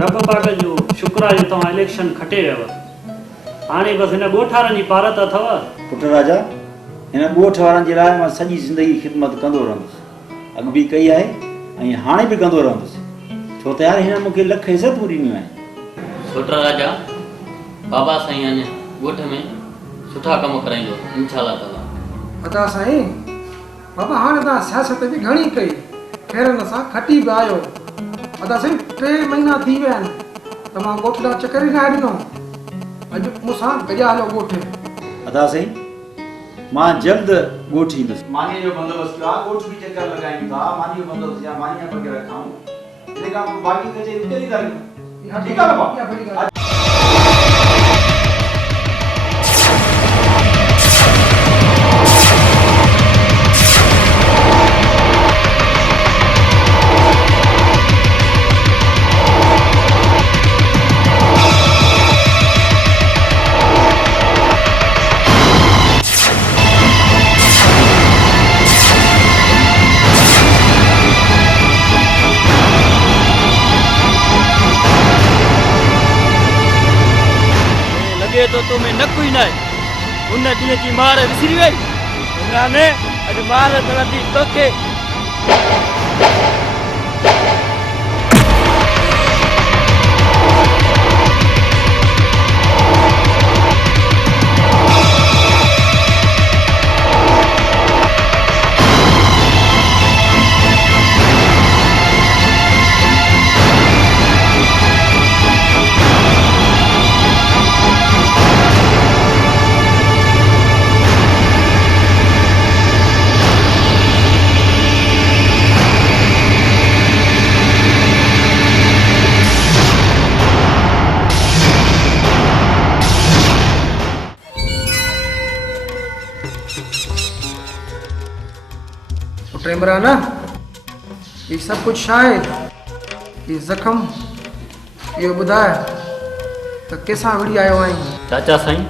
रब पाक जो शुक्र आहे जो तव्हां इलेक्शन खटे वियव। हाणे बसि हिन ॻोठारनि जी पारत अथव। पुट राजा, हिन ॻोठ वारनि जे लाइ मां सॼी ज़िंदगी ख़िदमत कंदो रहंदुसि। अॻु बि कई आहे ऐं हाणे बि कंदो रहंदुसि, छो त यार हिन मूंखे लख इज़तूं ॾिनियूं आहिनि। छोटा राजा, बाबा साईं अने ॻोठ में सुठा कम कराईंदो इंशाअल्लाह ताला। अदा साईं, बाबा हाणे तव्हां सियासत बि घणी कई, खैरन सां खटी बि आयो। अदा साईं 3 महीना थी विया आहिनि त मां ॻोठ ॾांहुं चकर ई न ॾिनो। अॼु मूंसां गॾिया हलो ॻोठ। अदा साईं, मां जल्द ॻोठ ईंदुसि। मानीअ जो बंदोबस्तु कयो आहे, ॻोठ बि चकर लॻायूं था, मानी जो बंदोबस्तु या मानी वग़ैरह खाऊं। इन खां पोइ बाक़ी कचहरी उते ई करूं। ठीकु आहे बाबा? तो तुम्हें न कोई ना उन ॾींहं जी मार विसरी वई। इमरान अॼु मार मिलंदी तोखे। इमरान, ये सब कुछ शायद ये जख्म ये ॿुधाए त कंहिंसां विड़ी आयो आहीं? चाचा साईं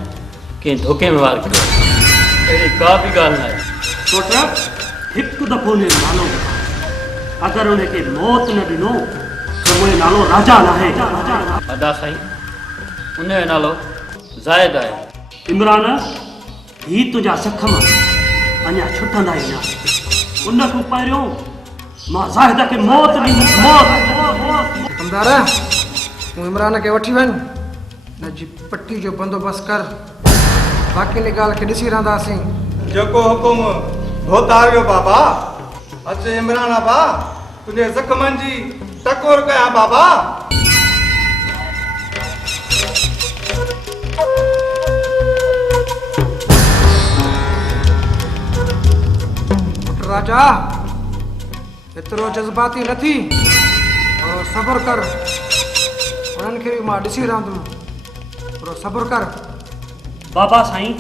कंहिं धोखे में वार कयो। अहिड़ी का बि ॻाल्हि न आहे। छोटा हिकु दफ़ो ने नालो अगरि उनखे मौत न ॾिनो त उहो नालो राजा न आहे। अदा साईं, उनजो नालो ज़ाहिद आहे। इमरान, ही तुंहिंजा ज़ख्म अञा छुटंदा ई न। उनखां पहिरियों मां ज़ाहिद खे मौत ॾींदुसि। मौत। हमदार, तूं इमरान खे वठी वञ, हिन जी पट्टी जो बंदोबस्तु कर। बाक़ी इन ॻाल्हि खे ॾिसी रहंदासीं। जेको हुकुम भोतार वियो बाबा। अचे इमरान बा, तुंहिंजे ज़ख्मनि जी टकोर कया बाबा। राजा, एतिरो जज़्बाती न थी, थोरो सब्र कर। उन्हनि खे बि मां ॾिसी रहंदुमि, थोरो सब्र कर। बाबा साईं,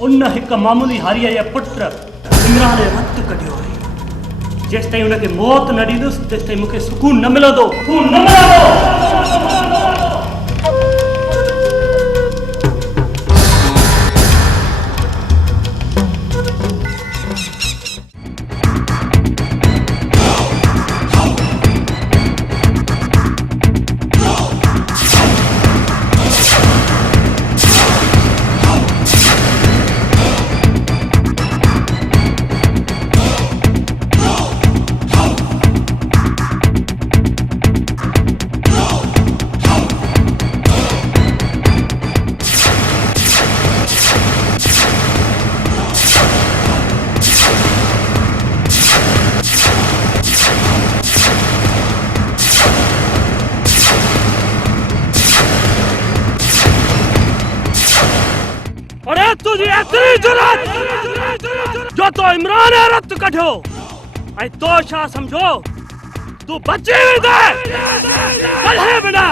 उन हिकु मामूली हारीअ जा पुट इमरान रत कढियो आहे। जेसि ताईं उनखे मौत न ॾींदुसि तेसि ताईं मूंखे सुकून न मिलंदो। जो तो इमरान रत कढियो ऐं तो छा समझो तू बची वेंदा कल्हे बिना।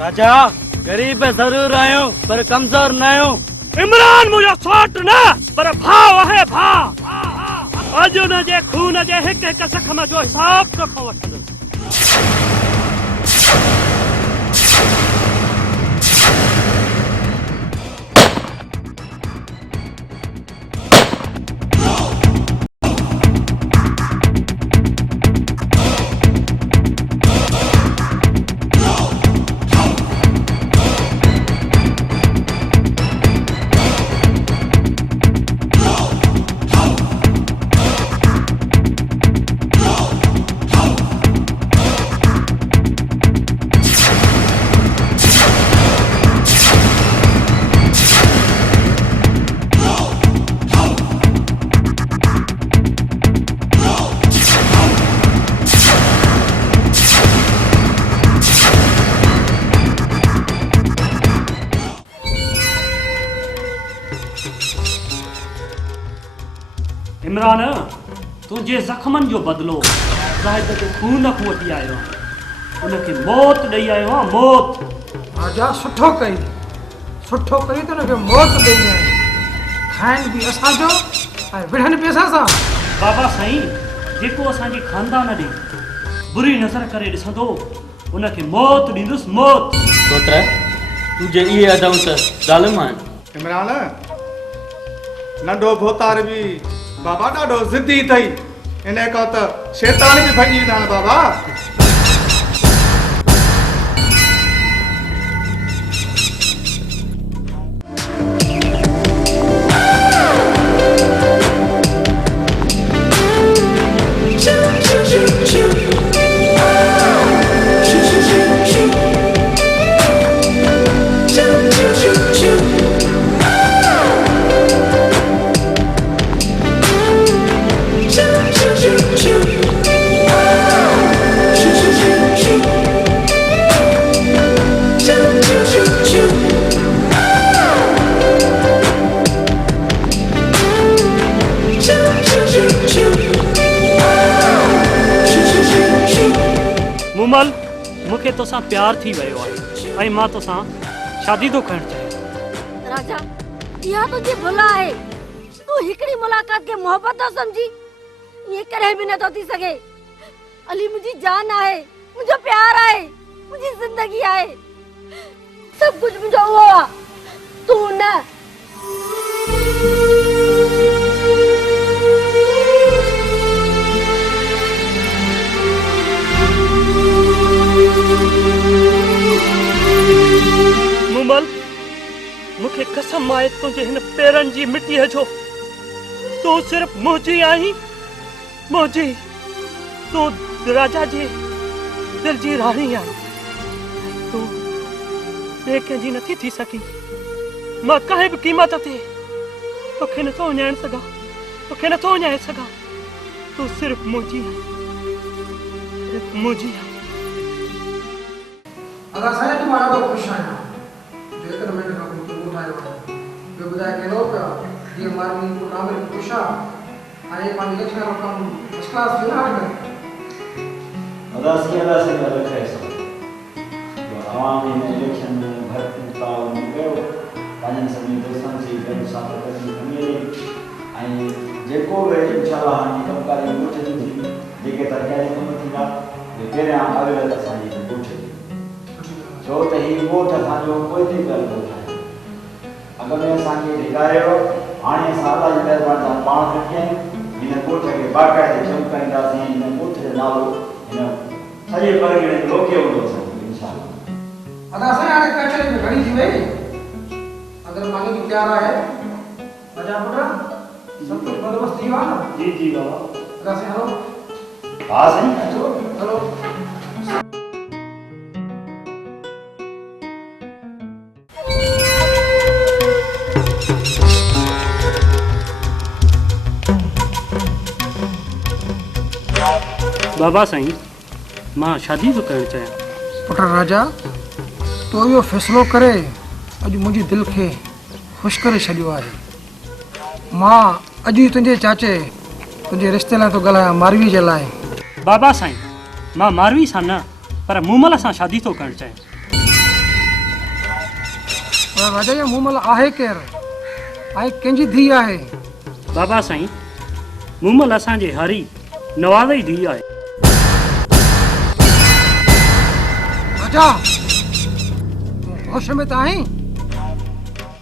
राजा, गरीब जरूर आयो पर कमजोर न आयो। इमरान मुझो सौट न पर भाव है भाव। अज उन जे खून जे हिक हिक जख्म जो हिसाब तो वठंदुसि। इमरान तुंहिंजे ज़ख़्मनि जो बदिलो ज़ाहिद जे खून खां वठी आयो आहियां उनखे मौत ॾेई आयो आहियां मौत राजा सुठो कई त हुनखे मौत ॾेई आहीं खाइनि बि असांजो ऐं विढ़नि बि असां सां बाबा साईं जेको असांजे खानदान ॾे बुरी नज़र करे ॾिसंदो उनखे मौत ॾींदुसि मौत पुट तुंहिंजे इहे अदाऊं त ज़ालिम आहिनि इमरान नंढो भोतार बि बाबा ॾाढो ज़िदी अथई इन खां त शैतान बि भॼी वेंदा आहिनि बाबा मुमल मूंखे तोसां प्यार थी वियो आहे ऐं मां तोसां शादी थो करणु चाहियां राजा इहा तुंहिंजी भुल आहे तूं हिकिड़ी मुलाक़ात खे मोहबत थो सम्झी ईअं कॾहिं बि नथो थी सघे अली मुंहिंजी जान आहे मुंहिंजो प्यार आहे मुंहिंजी ज़िंदगी आहे सभु कुझु मुंहिंजो उहो आहे तूं न मुमल मूंखे कसम आहे तुंहिंजे हिन पेरनि जी मिटीअ जो तूं सिर्फ़ मुंहिंजी आहीं मुंहिंजी तूं राजा जे दिल जी राणी आहीं तूं ॿिए कंहिंजी नथी थी सघी मां कंहिं बि क़ीमत ते तोखे नथो उञाइण सघां तोखे नथो उञाए सघां तूं सिर्फ़ मुंहिंजी आहीं सिर्फ़ मुंहिंजी आहीं अदा साईं अॼु मां ॾाढो ख़ुशि आहियां जो हिकु महीने खां पोइ तूं ॿुधायो आहे ॿियो ॿुधाए कहिड़ो पिया जीअं मारनी आमिर ख़ुशि आहे ऐं पंहिंजी लक्ष्मी वारो कमु फस्ट क्लास थियो न हाणे अदासी अलग है सब जो आवाम में इलेक्शन में भरपूर ताउन कयो पंहिंजनि सभिनी दोस्तनि जी गॾु साथी खणी ऐं जेको बि इंशाअल्लाह हाणे कमकारी ॻोठ थींदी जेके तरकारी कम थींदा उहे पहिरियां आवेल असांजी ॻोठ छो त हीउ ॻोठ असांजो कोई बि ॻाल्हि ॻोठ आहे अॻ में असांखे ॾेखारियो हाणे असां अलाह जी महिरबानी सां पाण रखिया आहियूं हिन ॻोठ खे बाक़ाइदे चमकाईंदासीं हिन ॻोठ जो नालो हिन सॼे परगिणे में लोके हूंदो असांजो इंशाअल्लाह अदा साईं हाणे कचहरी में घणी थी वई अगरि मानी बि तयारु आहे राजा पुट सभु कुझु बंदोबस्तु थी वियो आहे न जी जी बाबा अदा साईं हलो हा साईं अचो हलो बाबा साईं मां शादी थो करणु चाहियां पुट राजा तो इहो फ़ैसिलो करे अॼु मुंहिंजी दिलि खे ख़ुशि करे छॾियो आहे मां अॼु ई तुंहिंजे चाचे तुंहिंजे रिश्ते लाइ थो ॻाल्हायां मारवी जे लाइ बाबा साईं मां मारवी सां न पर मूमल सां शादी थो करणु चाहियां पर राजा इहा मूमल आहे केरु ऐं कंहिंजी धीउ आहे बाबा साईं मूमल असांजे हरी नवाज़ जी धीउ आहे राजा तूं होश में त आहीं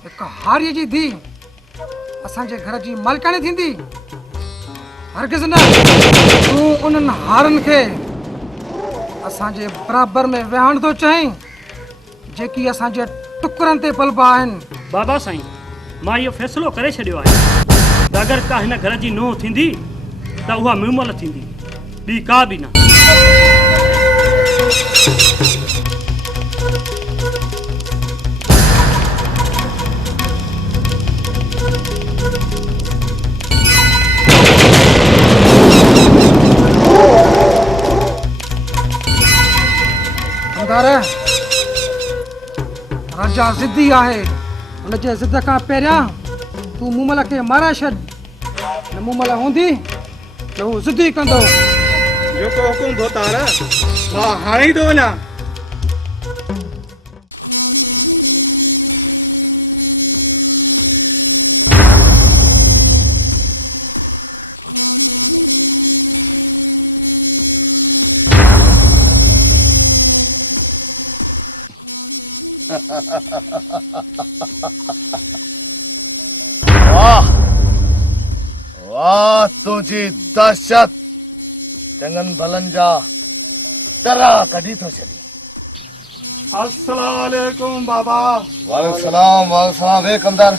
हिकु हारीअ जी धीउ असांजे घर जी मालिकाणी थींदी हरगिज़ न तूं उन्हनि हारनि खे असांजे बराबरि में विहाइण थो चाहीं जेकी असांजे टुकरनि ते पलबा आहिनि बाबा साईं मां इहो फ़ैसिलो करे छॾियो आहे त अगरि का हिन घर जी नूंहुं थींदी त उहा मूमल थींदी ॿी का बि न राजा ज़िद्दी आहे हुनजे ज़िद खां पहिरियां तूं मूमल खे मारे छॾ न मूं महिल हूंदी त हू ज़िद ई कंदो। जेको हुकुम भोतार मां हाणे ई थो वञा। वाह वाह तुझी दहशत चङनि भलनि जा तरा कढी थो छॾी। अस्सलाम वालेकुम बाबा। वालेकुम सलाम वे कमदार।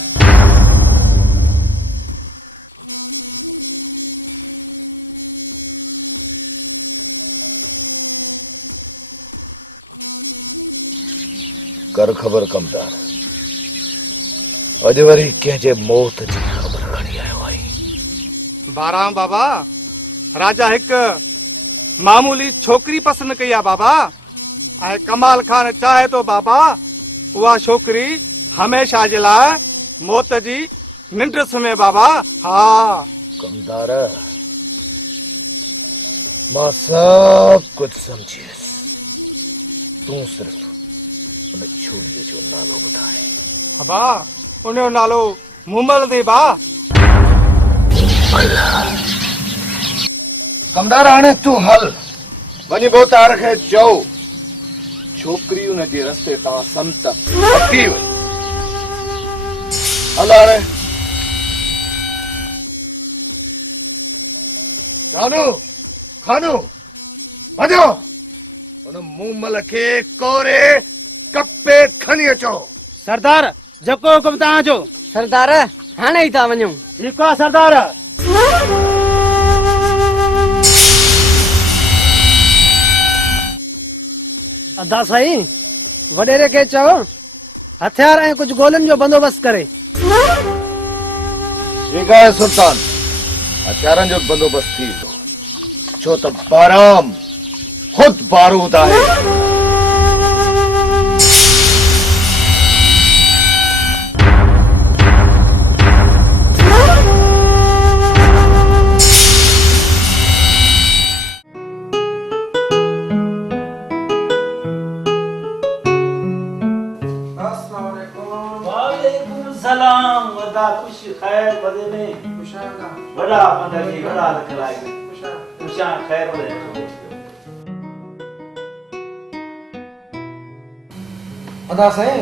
कर ख़बर कमदार, अॼु वरी कंहिंजे मौत जी ख़बर खणी आयो आई। बाराम बाबा, राजा हिकु मामूली छोकिरी पसंदि कई आहे बाबा, ऐं कमाल खान चाहे थो बाबा उहा छोकिरी हमेशा जे लाइ मौत जी निंड सुम्हे बाबा। हा कमदार, मां सब कुछ समझियसि, तूं सिर्फ़ उन छोरीअ जो नालो ॿुधाए। बाबा उनजो नालो मुमल दे बा। कमदार हाणे तूं हल, वञी बोतार खे चओ छोकिरी उन जे रस्ते तां संत हटी वई। हल हाणे जानू खानू वञो उन मूमल खे कोरे कपे खणी अचो। सरदार जेको हुकुम तव्हांजो। सरदार हाणे ई था वञूं। ठीकु आहे सरदार। अदा साईं, वॾेरे खे चओ हथियार ऐं कुझु गोलियुनि जो बंदोबस्तु करे। ठीकु आहे सुल्तान, हथियारनि जो बंदोबस्तु थी वेंदो, छो त बाराम खुद बारूद आहे। वालेकुम सलाम। वदा खुश खैर बदे में बड़ा पंदा जी बड़ा लखलाई खुशा खैर बदे। अदा साईं,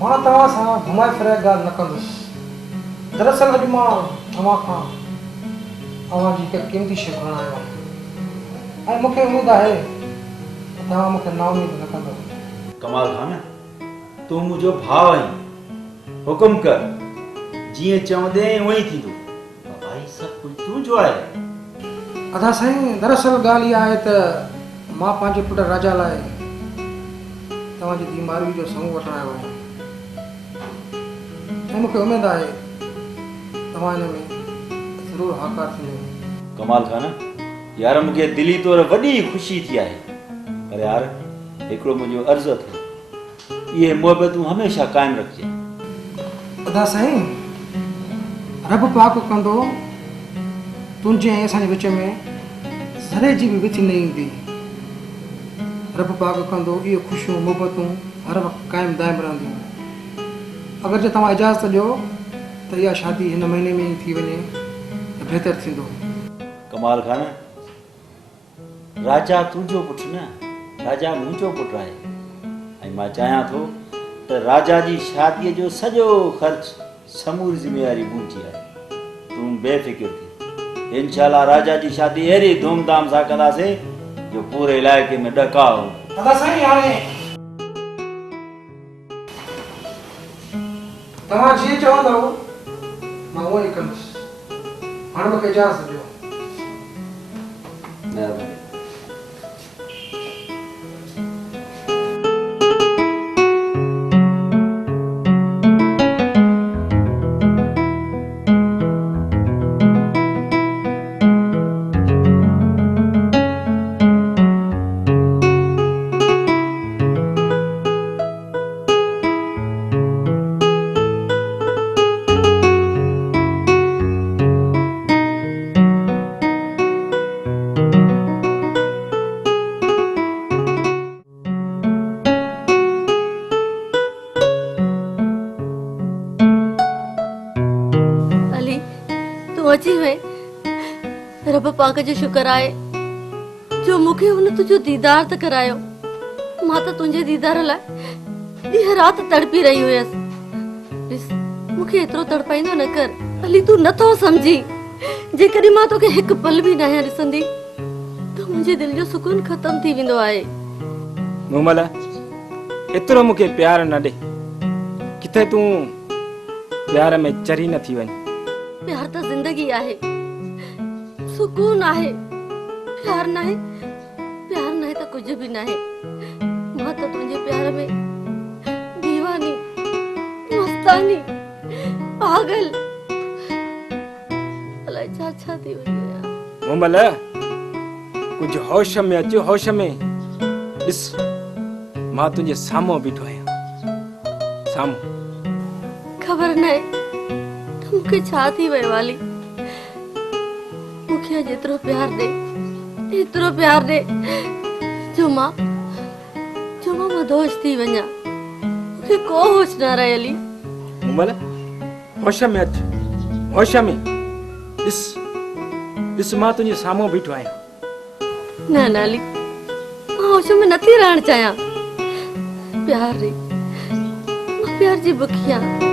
मां तव्हां सां घुमाए फिराए ॻाल्हि न कंदुसि। दरअसल अॼु मां तव्हां खां तव्हांजी हिकु क़ीमती शइ घुराइण आयो आहियां, ऐं मूंखे उमेद आहे त तव्हां मूंखे नाउमीद न कंदव। कमाल खान, तू मुझो भाव आहीं, हुकुम कर, जीअं चवंदे उहो ई थींदो। भाई सब कुछ तुंहिंजो आहे। अदा साईं, दरअसल ॻाल्हि इहा आहे त मां पंहिंजे पुट राजा लाइ तव्हांजी बीमारी जो संग वठण आयो आहियां, ऐं मूंखे उमेद आहे तव्हां हिन में ज़रूरु हाकार थींदो। कमाल खान, यार मूंखे दिली तौर वॾी ख़ुशी थी आहे, पर यार हिकिड़ो मुंहिंजो अर्ज़ु अथई, इहे मुहबतूं हमेशह क़ाइमु रखिजे। अदा साईं, रब पाक कंदो तुंहिंजे ऐं असांजे विच में ज़रे जी बि विच न ईंदी। रब पाक कंदो इहे ख़ुशियूं मुहबतूं हर वक़्तु क़ाइमु दाइम रहंदियूं। अगरि जे तव्हां इजाज़त ॾियो त इहा शादी हिन महीने में ई थी वञे त बहितरु थींदो। कमाल खान, राजा तुंहिंजो पुटु न, राजा मुंहिंजो पुटु आहे, ऐं मां चाहियां थो त राजा जी शादीअ जो सॼो ख़र्च समूरी ज़िमेवारी मुंहिंजी आहे। तूं बेफ़िक्र थी, इंशाल्लाह राजा जी शादी अहिड़ी धूमधाम सां कंदासीं जो पूरे इलाइक़े में ॾका हो। अदा साईं, हाणे तव्हां जीअं चवंदव मां उहो ई कंदुसि। हाणे मूंखे इजाज़त ॾियो। महिरबानी। अची वे रब पाक जो शुक्र आहे जो मूंखे हुन तुंहिंजो दीदार त करायो। मां त तुंहिंजे दीदार लाइ ॾींहं राति तड़पी रही हुयसि। ॾिस मूंखे एतिरो तड़पाईंदो न कर अली, तूं नथो समझी। जेकॾहिं मां तोखे हिकु पल बि न आहियां ॾिसंदी त मुंहिंजे दिलि जो सुकून ख़तम थी वेंदो आहे। मूमल एतिरो मूंखे प्यार न ॾे, किथे तूं प्यार में चरी न थी वञ। प्यार त ज़िंदगी आहे, सुकून आहे। प्यार नाहे त कुझु बि नाहे। मां त तुंहिंजे प्यार में दीवानी, मस्तानी, पागल अलाए छा छा थी वई आहियां। मूमल कुछ होश में अच, होश में ॾिस मां तुंहिंजे साम्हूं बीठो आहियां, साम्हूं। ख़बर नाहे त मूंखे छा थी वियो अली। मूंखे जेतिरो प्यार ॾे, एतिरो प्यार ॾे जो मां मदहोश थी वञा। मूंखे को होश न रहे अली। मूमल होश में अच, होश में ॾिस मां तुंहिंजे साम्हूं बीठो आहियां। न न अली, मां होश में नथी रहण चाहियां। प्यार ॾे, मां प्यार जी बुखी आहियां।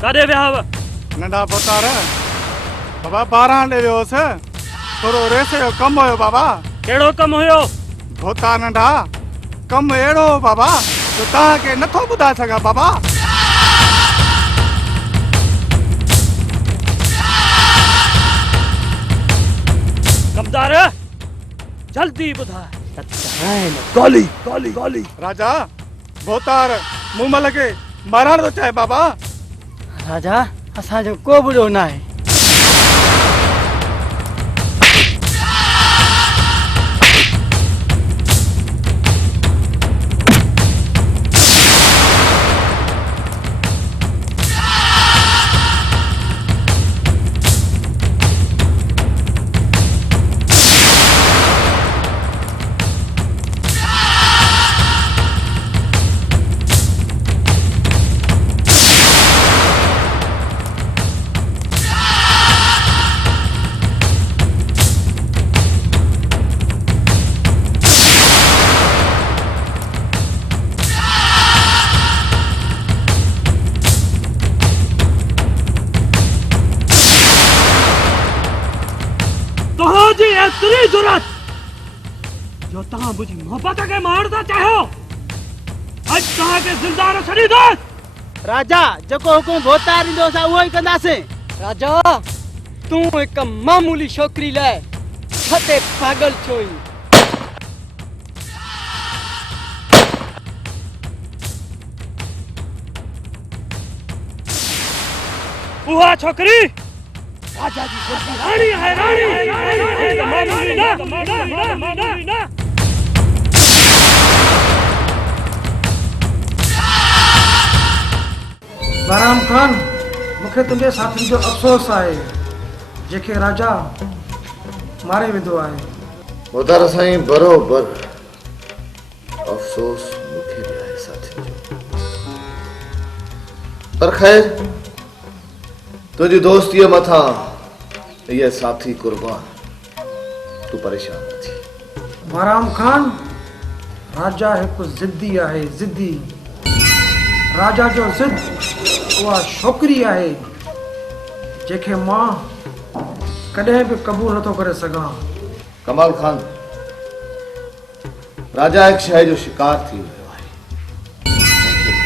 काॾे विया हुआ? नंढा पुतार बाबा 12 ॾे वियोसि, थोरो रेस जो कमु हुयो बाबा। कहिड़ो कमु हुयो? भोता नंढा कमु अहिड़ो हो बाबा जो तव्हांखे नथो ॿुधाए सघां बाबा। कमदार जल्दी ॿुधाए। गोली गोली गोली। राजा भोतार मूमल खे मारण थो चाहे बाबा। राजा असांजो को बुरो न आहे। एतिरी जुरत जो तव्हां मुंहिंजी मोहबत खे मारदा चाहियो। अॼु तव्हांखे ज़िंदा न छॾींदुसि। राजा जेको हुकुम भोतार ॾींदो असां उहो ई कंदासीं। राजा तूं हिकु मामूली छोकिरी लाइ छते पागल छो ई? उहा छोकिरी राजा जी रानी है, रानी मामूली ना। बहराम खान, मूंखे तुंहिंजे साथी जो अफ़सोस आहे जेके राजा मारे वेंदो आहे। भोतार साईं बरोबर अफ़सोस मूंखे बि आहे साथी जो, पर ख़ैर तुंहिंजी दोस्तीअ मथां ये साथी कुर्बान, तू परेशान न थी। बहराम खान, राजा हिकु ज़िद्दी आहे, ज़िद्दी। राजा जो ज़िद उहा छोकिरी आहे जेके मां कॾहिं बि क़बूल नथो करे सघां। कमाल खान, राजा एक शइ जो शिकार थी वियो आहे,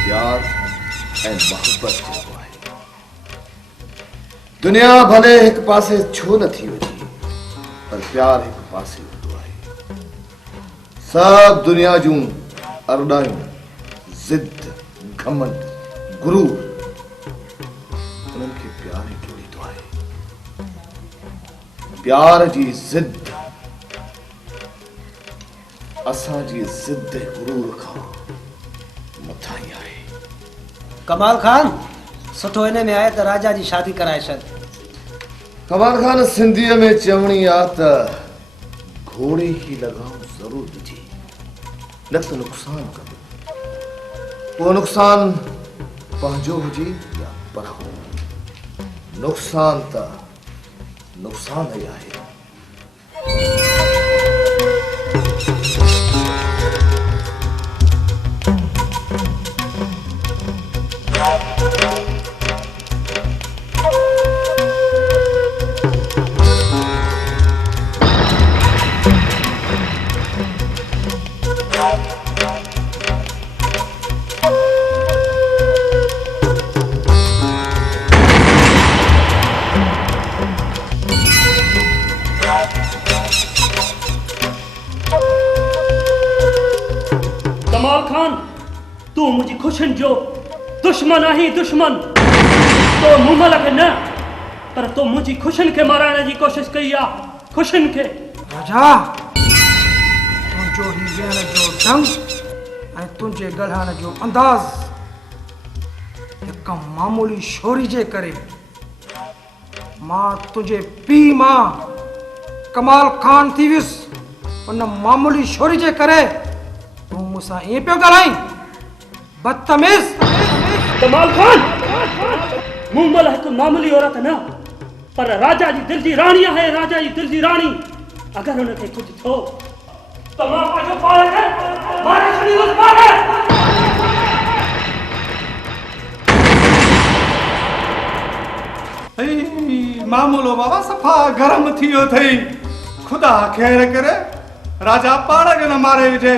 प्यार ऐं मोहब्बत जेको आहे। दुनिया भले हिकु पासे छो न थी वञे, पर प्यार हिकु पासे हूंदो आहे। सब दुनिया जूं अरडायूं, जिद, घमंड, गुरूर उन्हनि खे प्यार ई जोड़ींदो आहे। प्यार जी जिद असांजी जिद गुरूर खां मथां ई आहे। कमाल खान सुठो हिन में आहे त राजा जी शादी कराए छॾ। कमाल खान सिंधीअ में चवणी आहे त घोड़े ही लगाम ज़रूर ॾिजे, न त नुक़सान कंदो। पोइ नुक़सान पंहिंजो हुजे या पराओ, नुक़सान त नुक़सान ई आहे। कमाल खान, तू मुझी खुशन जो दुश्मन आही दुश्मन। तो मुमल के न, पर तो मुझी खुशन के मारण जी कोशिश कई आ, खुशन के। राजा तुंहिंजो ही वेहण जो ढंग ऐं तुंहिंजे ॻाल्हाइण जो अंदाज़ हिकु मामूली छोरी जे करे मां तुंहिंजे पीउ मां कमाल खान थी वियुसि। उन मामूली छोरी जे करे तूं मूंसां ईअं पियो ॻाल्हाईं, बदतमीज़। कमाल खान, मुमल हिकु मामूली औरत न, पर राजा जी दिल जी राणी है, राजा जी दिल जी राणी। अगर उनके कुछ थो तो मां पाछो पाड़े के मारे छड़ी उस पाड़े। मामूलो बाबा सफ़ा गरम थियो थई। खुदा खैर करे राजा पाड़ के न मारे विझे।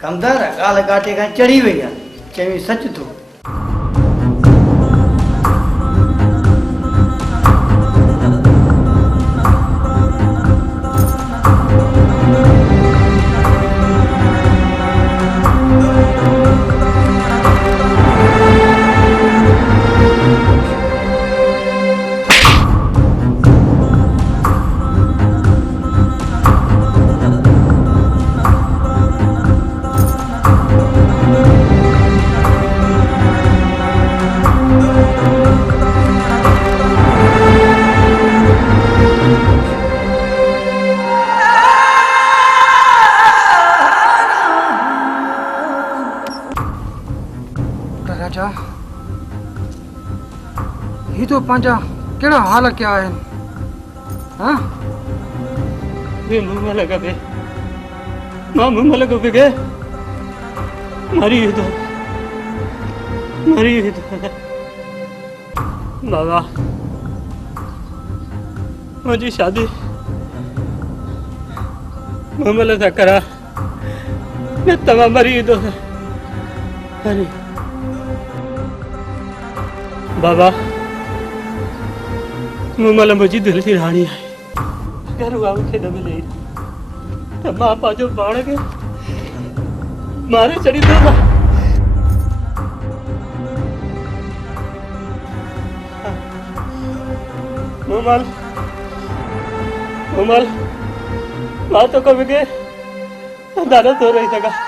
कमदार ॻाल्हि काटे खां चढ़ी वई आहे, चई सच थो। राजा ही तो पंहिंजा कहिड़ा हाल कया आहिनि। हाँ वे मुमल का बे, मां मुमल को बिगे मरी तो बाबा मुझी शादी मुमल से करा, मैं तमाम मरी तो अरे बाबा मुमल मुझी दिल की रानी है। अगर वो मूंखे न मिले तो मां पाजो पाण के मारे चढ़ी तो मुमल मुमल मां तो कभी के दादा तो रही जगह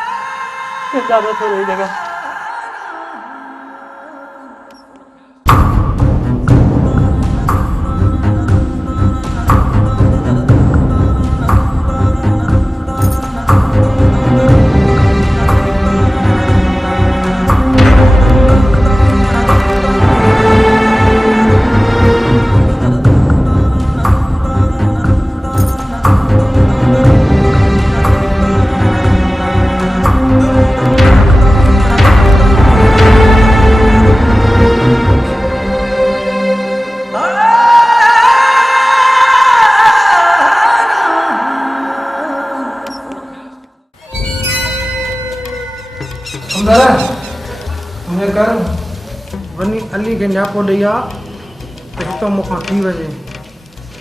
वनी अली के न्यापो ॾेई त हितो मूंखां थी वञे,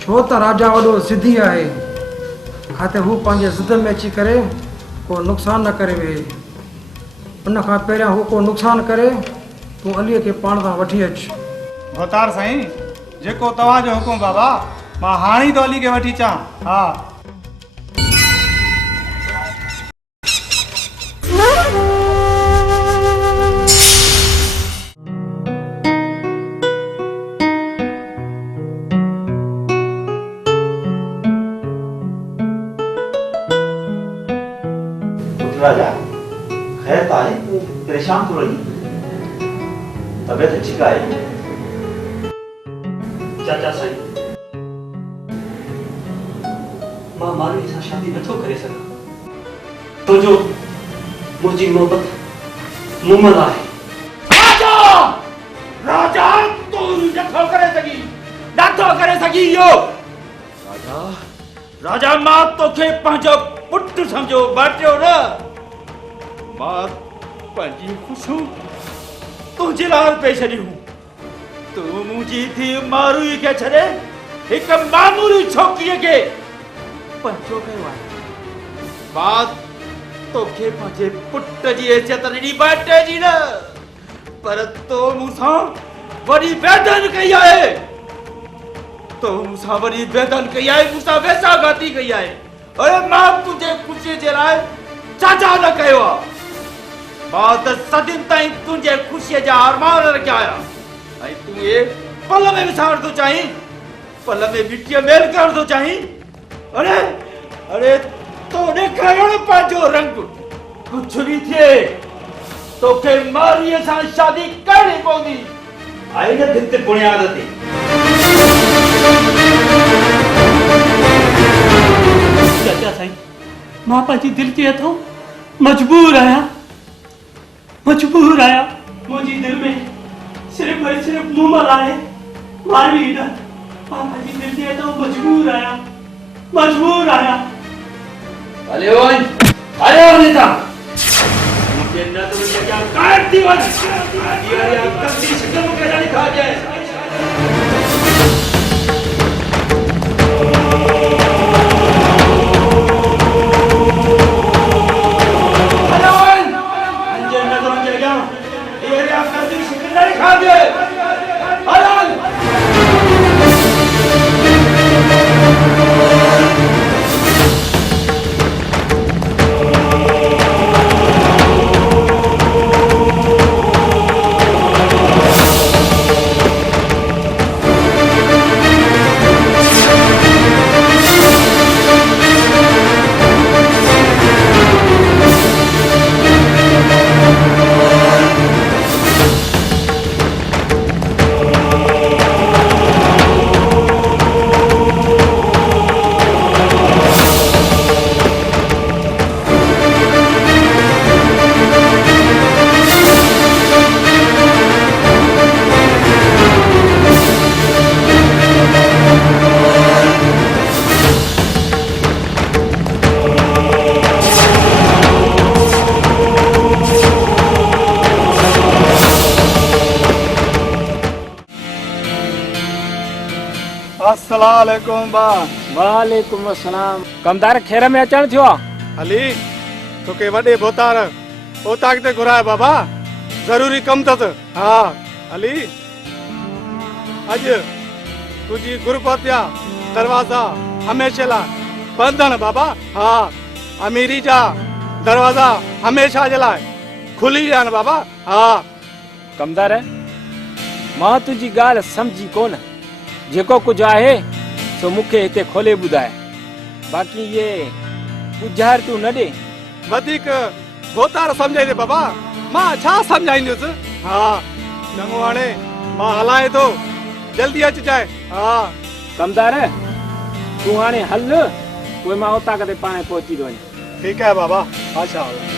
छो त राजा वॾो ज़िदी आहे। खाते हू पंहिंजे ज़िद में अची करे को नुक़सान न करे वे। उन खां पहिरियां हू को नुक़सान करे तूं अलीअ खे पाण सां वठी अच। भोतार साईं जेको तव्हांजो हुकुम बाबा, मां हाणे ई तो अली खे वठी अचां। हा राजा खैर तो आए, परेशान तो रही, तबीयत अच्छी का है? चाचा साईं, मां मानवी सां शादी नथो करे सघां तो जो मुंहिंजी मोहबत मुमल आहे। राजा राजा तू नथो करे सघी इहो। राजा राजा मां तोखे पंहिंजो पुट समझो बाटियो न। मां पंहिंजी ख़ुशियूं तुंहिंजे लाइ पेश छॾियूं। तू मुंहिंजी धीउ मारूई खे छॾे हिकु मामूली छोकिरीअ खे पंहिंजो कयो आहे। मां तोखे पंहिंजे पुट जी इज़त ॾिनी बाटे जी न, पर तो मूंसां वॾी बेदन कई आहे। तो मूंसां वॾी बेदन कई आहे, मूंसां वेसाघाती कई आहे। अरे मां तुंहिंजे ख़ुशीअ जे लाइ छा न कयो आहे। मां त सदियुनि ताईं तुंहिंजे ख़ुशीअ जा अरमान रखिया आहियां ऐं तूं इहे पल में विसारण थो चाहीं, पल में मिटीअ मेल करण थो चाहीं। अरे अरे तो ॾेखारियो न पंहिंजो रंग। कुझु बि थिए तोखे मारीअ सां शादी करणी पवंदी। आई न दिल ते बुनियाद ते। चाचा साईं, मां पंहिंजी दिलि जे हथों मजबूर आहियां। मुंहिंजी दिलि में सिर्फ़ु ऐं सिर्फ़ु मुमल आहे, मानवी न। मां पंहिंजी दिलि जे हथों मजबूर आहियां। हले वञ था। मुझे न तो क्या काट दी वञ। ये कस्ती शक्ल में कैसा दिखा जाए। अस्सलामुअलैकुम बा। वालेकुम अस्सलाम। कमदार खेर में अचण थियो। अली तोखे वॾे भोतार ओताक ते घुराए बाबा, ज़रूरी कम तस। हाँ अली अॼु तुझी गुरपतिया दरवाजा हमेशा लाइ बंद आहिनि बाबा। हाँ अमीरी जा दरवाजा हमेशा जे लाइ खुली आहिनि बाबा। हाँ कमदार मां तुझी ॻाल्हि समझी कोन। जेको कुझु आहे सो मूंखे हिते खोले ॿुधाए। बाक़ी ये बुझार तू न ॾे। वधीक भोतार सम्झाई दे बाबा, मां छा सम्झाईंदुसि। हाँ चङो हाणे मां हलाए थो, जल्दी अच जाए। हाँ कमदार तू हाणे हल, पोइ मां उतां करे पाण पहुची थो वञा। ठीक है बाबा, माशाअल्लाह।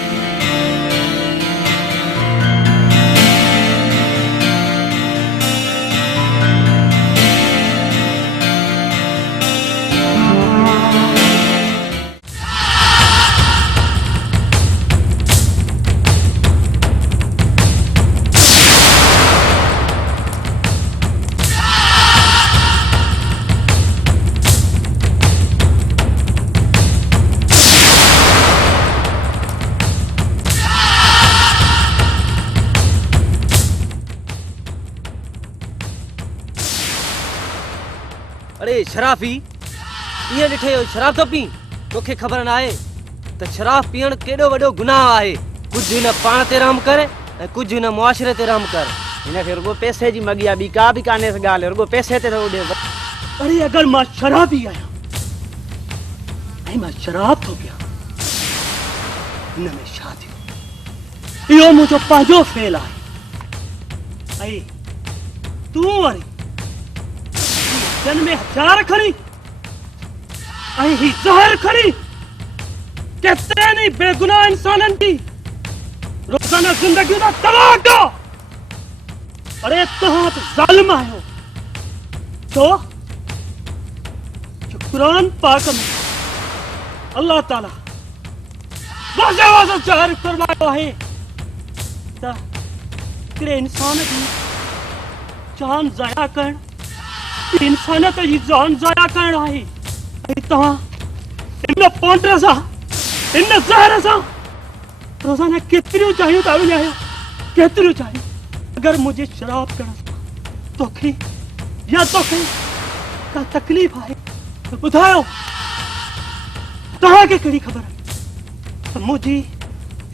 अरे शराफी इहे ॾिठे शराब तो पी तोखे ख़बर न आहे त शराब पीअण केॾो वॾो गुनाह आहे। कुझु हिन पाण ते रहम करे ऐं कुझु हिन मुआशरे ते रहम कर। हिनखे रुगो पैसे जी मगी आहे, ॿी का बि कान्हे ॻाल्हि, रुगो पैसे ते थो ॾे। अरे अगर मां शराबी आहियां ऐं मां शराब थो पियां हिन में छा थियो? इहो मुंहिंजो पंहिंजो फेल आहे ऐं तूं वरी जन में हथियार खणी ऐं ही ज़हर खणी केतिरनि बेगुनाह इंसाननि जी रोज़ाना ज़िंदगी का तबाह कयो। अरे तव्हां त ज़ालिम आहियो। छो कुरान पाक में अल्लाह ताला वाज़े वाज़े ज़ाहिर फरमायो आहे त हिकिड़े इंसान जी जान ज़ाया करणु इंसानियत जी जान ज़ाया करणु आहे। ऐं तव्हां इन पौंड सां इन ज़हर सां रोज़ाना केतिरियूं चाहियूं था विञायो, केतिरियूं चाहियूं। अगर मुझे शराब करण सां तोखे या तोखे का तकलीफ़ आहे त ॿुधायो, तव्हांखे कहिड़ी ख़बर आहे त मुंहिंजी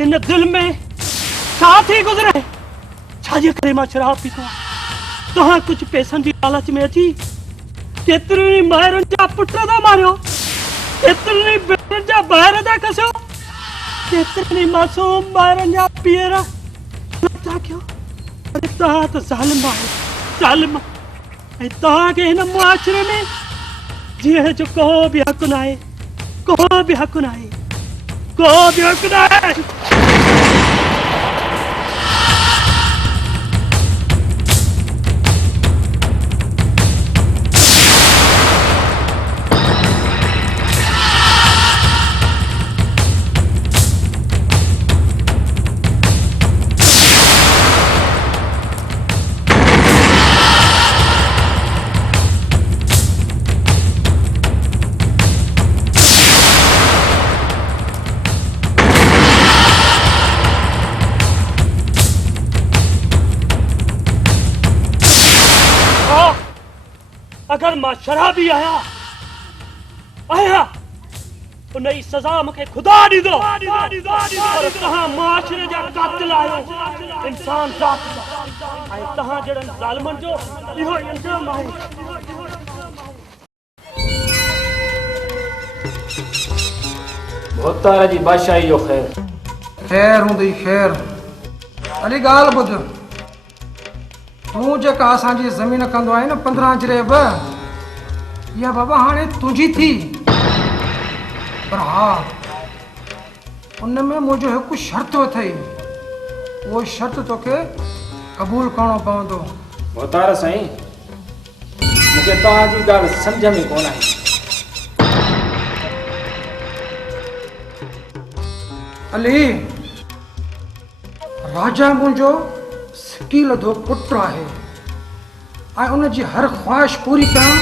इन दिलि में छा थी गुज़रे, छाजे करे मां शराब पीतो आहे। तव्हां कुझु पैसनि जी लालच में अची केतिरनि माइरुनि जा पुट था मारियो, केतिरनि भेनरुनि जा ॿार था कसियो, केतिरनि मासूम ॿारनि जा पीअर था कयो। अरे तव्हां त ज़ालिम आहियो, ज़ालिम। ऐं तव्हांखे हिन मुआशरे में जीअण जो को बि हक़ न आहे, को बि हक़ न आहे, को बि हक़ न आहे। अगर मां शराबी आहियां उन जी सज़ा मूंखे ख़ुदा ॾींदो। पर तव्हां मुआशरे जा कातिल आहियो, इंसान ज़ात जा, ऐं तव्हां जहिड़नि ज़ालिमनि जो इहो ई अंजाम आहे। भोतार जी बादशाही जो ख़ैर। ख़ैर हूंदी ख़ैर। अली ॻाल्हि ॿुध, तूं जेका असांजी ज़मीन कंदो आहे न 15 जरेब, इहा बाबा हाणे तुंहिंजी थी। पर हा उन में मुंहिंजो हिकु शर्त अथई, उहो शर्त तोखे क़बूल करणो पवंदो। भोतार साईं, मूंखे तव्हांजी ॻाल्हि सम्झ में कोन आई। अली, राजा मुंहिंजो सिकी लधो पुटु आहे ऐं उन जी हर ख़्वाहिश पूरी करणु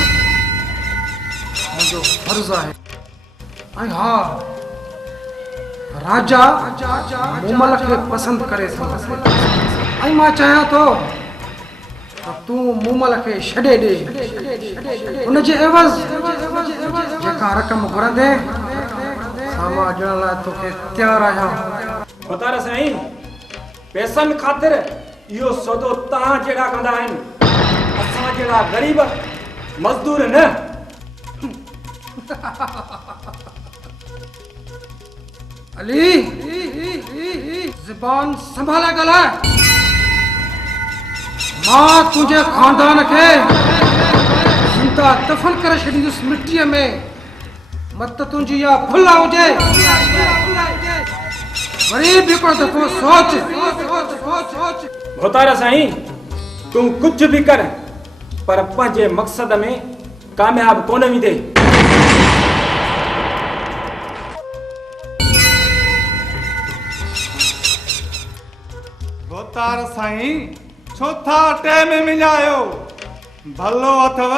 मुंहिंजो फर्ज़ आहे। ऐं हा, राजा मुमल खे पसंदि करे थो ऐं मां चाहियां थो त तूं मुमल खे छॾे ॾे। उन जे एवज़ जेका रक़म घुरंदे सां मां ॾियण लाइ तोखे तयारु आहियां। भोतार साईं, पैसनि ख़ातिर इहो सौदो तव्हां जहिड़ा कंदा आहिनि, असां जहिड़ा ग़रीब मज़दूर न। अली, ज़बान संभाले ॻाल्हाए। मां तुंहिंजे खानदान खे ज़िंदा दफ़न करे छॾींदुसि मिटीअ में, मत तुंहिंजी इहा भुल हुजे। वरी बि हिकिड़ो दफ़ो सोच। भोतार साईं, तूं कुझु बि कर पर पंहिंजे मक़सद में कामयाब कोन वेंदे। भोतार साईं, छो था टाइम मिलायो? भलो अथव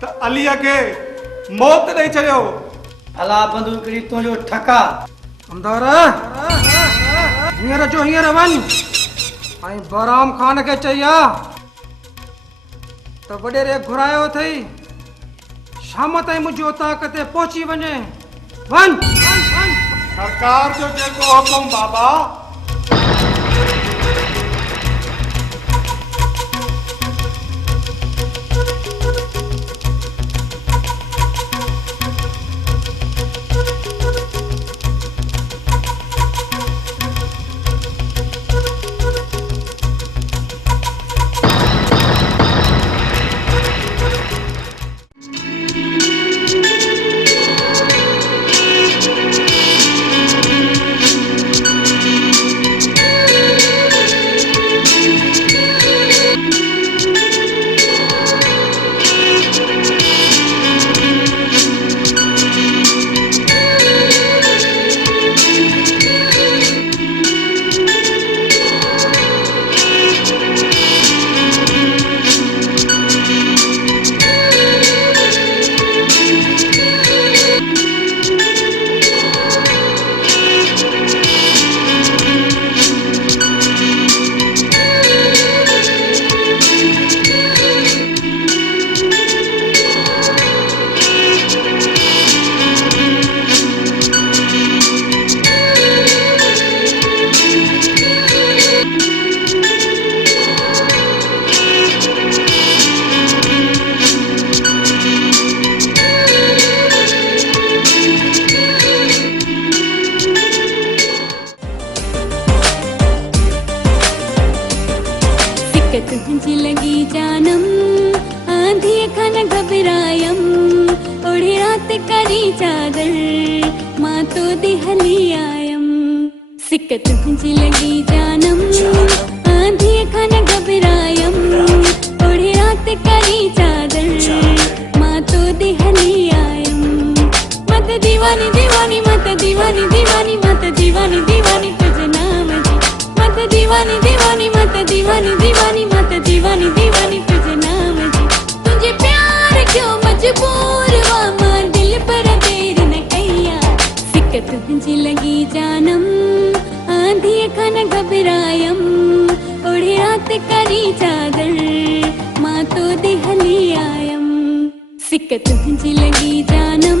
त अलीअ खे मौत ॾेई छॾियो। अला बंदूकड़ी तुंहिंजो ठका। हमदार, हींअर जो हींअर वञ ऐं बराम ख़ान खे चई आ त वॾेरे घुरायो अथई शाम ताईं मुंहिंजो ताक़त ते पहुची वञे। वन सरकार जो जेको हुकुम बाबा। तुझी लगी जानम आंधी खन घबरायम ओढ़े रात करी चादर माँ तो दिहली आयम। सिक तुझी लगी जानम आंधी खन घबरायम ओढ़े रात करी चादर माँ तो दिहली आयम। मत दीवानी दीवानी मत दीवानी दीवानी मत दीवानी दीवानी तुझे नाम जी। मत दीवानी दीवानी मत दीवानी दीवानी मत दीवानी दीवानी तुझे नाम जी। तुझे प्यार क्यों मजबूर हुआ मां दिल पर देर न कैया। सिक तुझी लगी जानम आंधी खन घबरायम ओढ़े रात करी चादर माँ तो दिहली आयम। सिक तुझी लगी जानम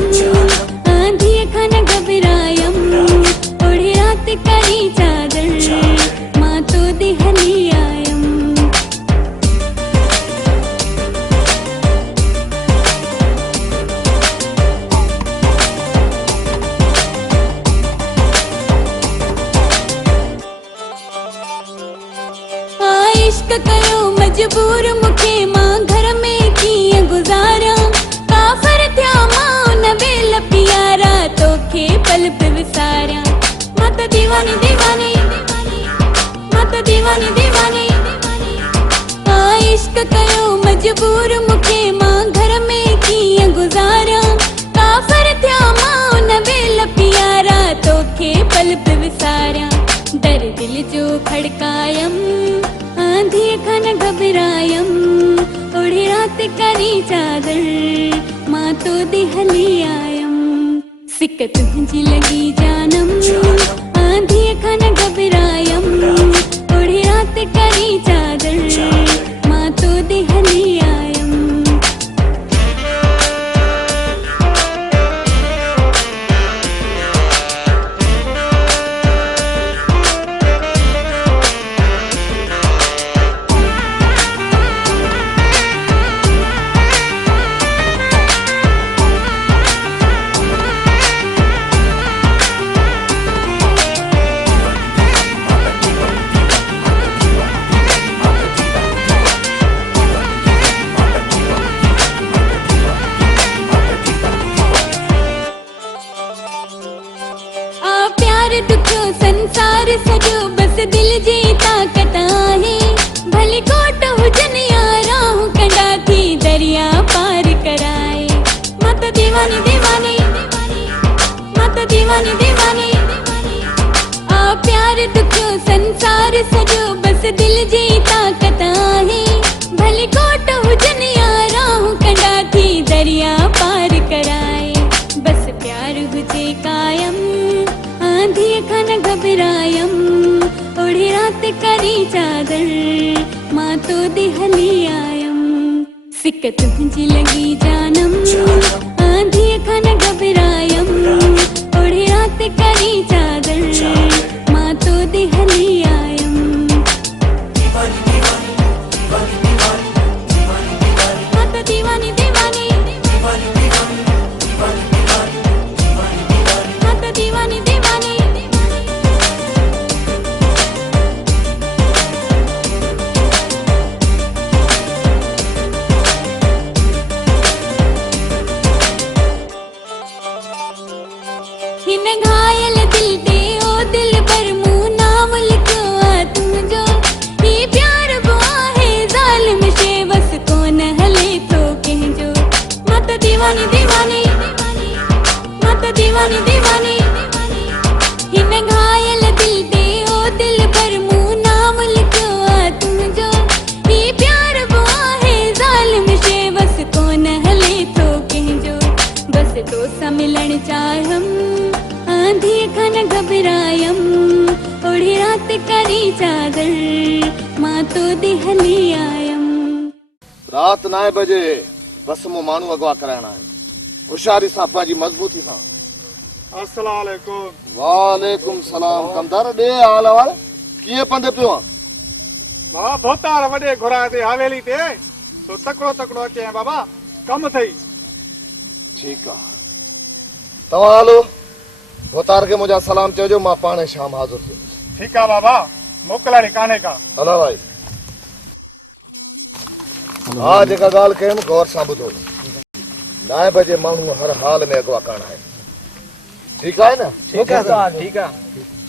आंधी खन घबरायम ओढ़े रात करी चादर माँ तो दिहली आयम। इश्क कयो मजबूर मुखे मां घर में कीअं गुज़ारा। काफ़र थिया मां उन बेल प्यारा तोखे पल पे विसारिया। मत दीवानी दीवानी मत दीवानी दीवानी इश्क कयो मजबूर मुखे मां घर में कीअं गुज़ारा। काफ़र थिया मां उन बेल प्यारा तोखे पल पे विसारिया। दर दिल जो खड़कायम आंधी खन घबरायम ओढ़े रात करी चादर माँ तो दिहली आयम। सिक तुझी लगी जानम आंधी खन घबरायम ओढ़े रात करी चादर माँ तो दिहली आयम। संसार सजो बस दिल जी ताकत आहे। भली कोट हुजन यारा हूँ कंडा थी दरिया पार कराए। मत दीवानी दीवानी मत दीवानी दीवानी प्यार दुखियो संसार सजो बस दिल जी ताकत आहे। भली कोट हुजन यारा हूँ कंडा थी दरिया पार कराए। बस प्यार हुजे कायम आंधी खन घबरायम ओढ़े रात करी चादर माँ तो दिहली आयम। सिक सिक तुझी लगी जानम आंधी खन घबरायम ओढ़े रात करी चादर माँ तो दिहली आयम हाँ तो दीवानी दीवानी हाँ तो दीवानी दीवानी हिन घायल दिल दे ओ दिल पर मुंह नाम लिखो आ तुम जो ही प्यार बुआ है जालिम शे बस कौन हले तो कह जो मत दीवानी दीवानी मत दीवानी दीवानी हिन घायल दिल दे ओ दिल पर मुंह नाम लिखो आ तुम जो ही प्यार बुआ है जालिम शे बस कौन हले तो कह जो बस तो सा मिलन चाहम आंधी खन घबरायम ओढ़े रात करी चादर माँ तो दिहली आयम। रात 9 बजे बस मो माण्हू अगवा कराइणा आहिनि होशियारी सां पंहिंजी मज़बूती सां। अस्सलाम वालेकुम। वालेकुम सलाम। कमदार ॾे हाल अहवाल कीअं पंधि पियो आहे? बाबा भोतार वॾे घुराए ते हवेली ते तो तकड़ो तकड़ो अचे बाबा कम थई। ठीकु आहे तव्हां हलो भोतार खे मुंहिंजा सलाम चइजो मां पाणे शाम हाज़िर थींदुसि। ठीक है बाबा मोकलाड़ी काने का। हलो भाई हाँ जेका ॻाल्हि कयमि गौर सां ॿुधो 9 बजे माण्हू हर हाल में अगवा करणा आहिनि ठीकु आहे न? ठीक है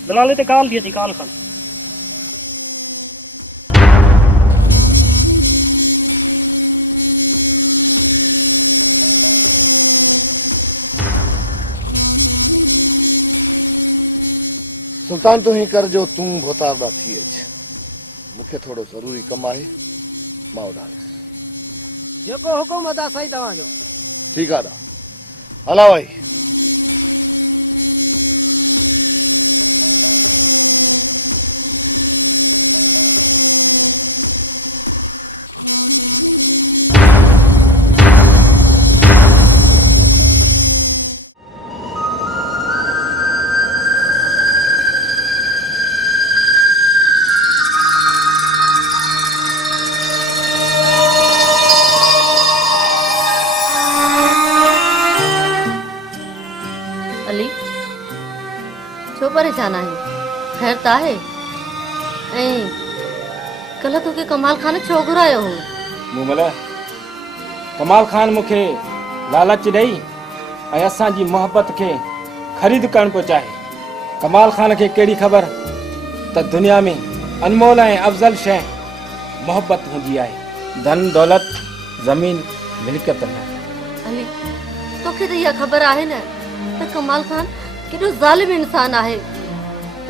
दलाले ते काल दिए थी काल खन सुल्तान तूं ही कर जो तूं भोतार ॾा थी अच मूंखे थोरो ज़रूरी कमु आहे मां उॾारिस। जेको हुकुम अदा साईं तव्हांजो। ठीकु आहे हला भाई। अली छो परेशान आहे ख़ैर त आहे ऐं कल्ह तोखे कमाल खान छो घुरायो हो? मूमल कमाल खान मूंखे लालच ॾेई ऐं असांजी मोहबत खे ख़रीद करणु पियो चाहे। कमाल खान खे कहिड़ी ख़बर त दुनिया में अनमोल ऐं अफ़ज़ल शइ मोहबत हूंदी आहे धन दौलत ज़मीन मिल्कियत न। अली तोखे त इहा ख़बर आहे न त कमाल खान केॾो ज़ालिम इंसान आहे।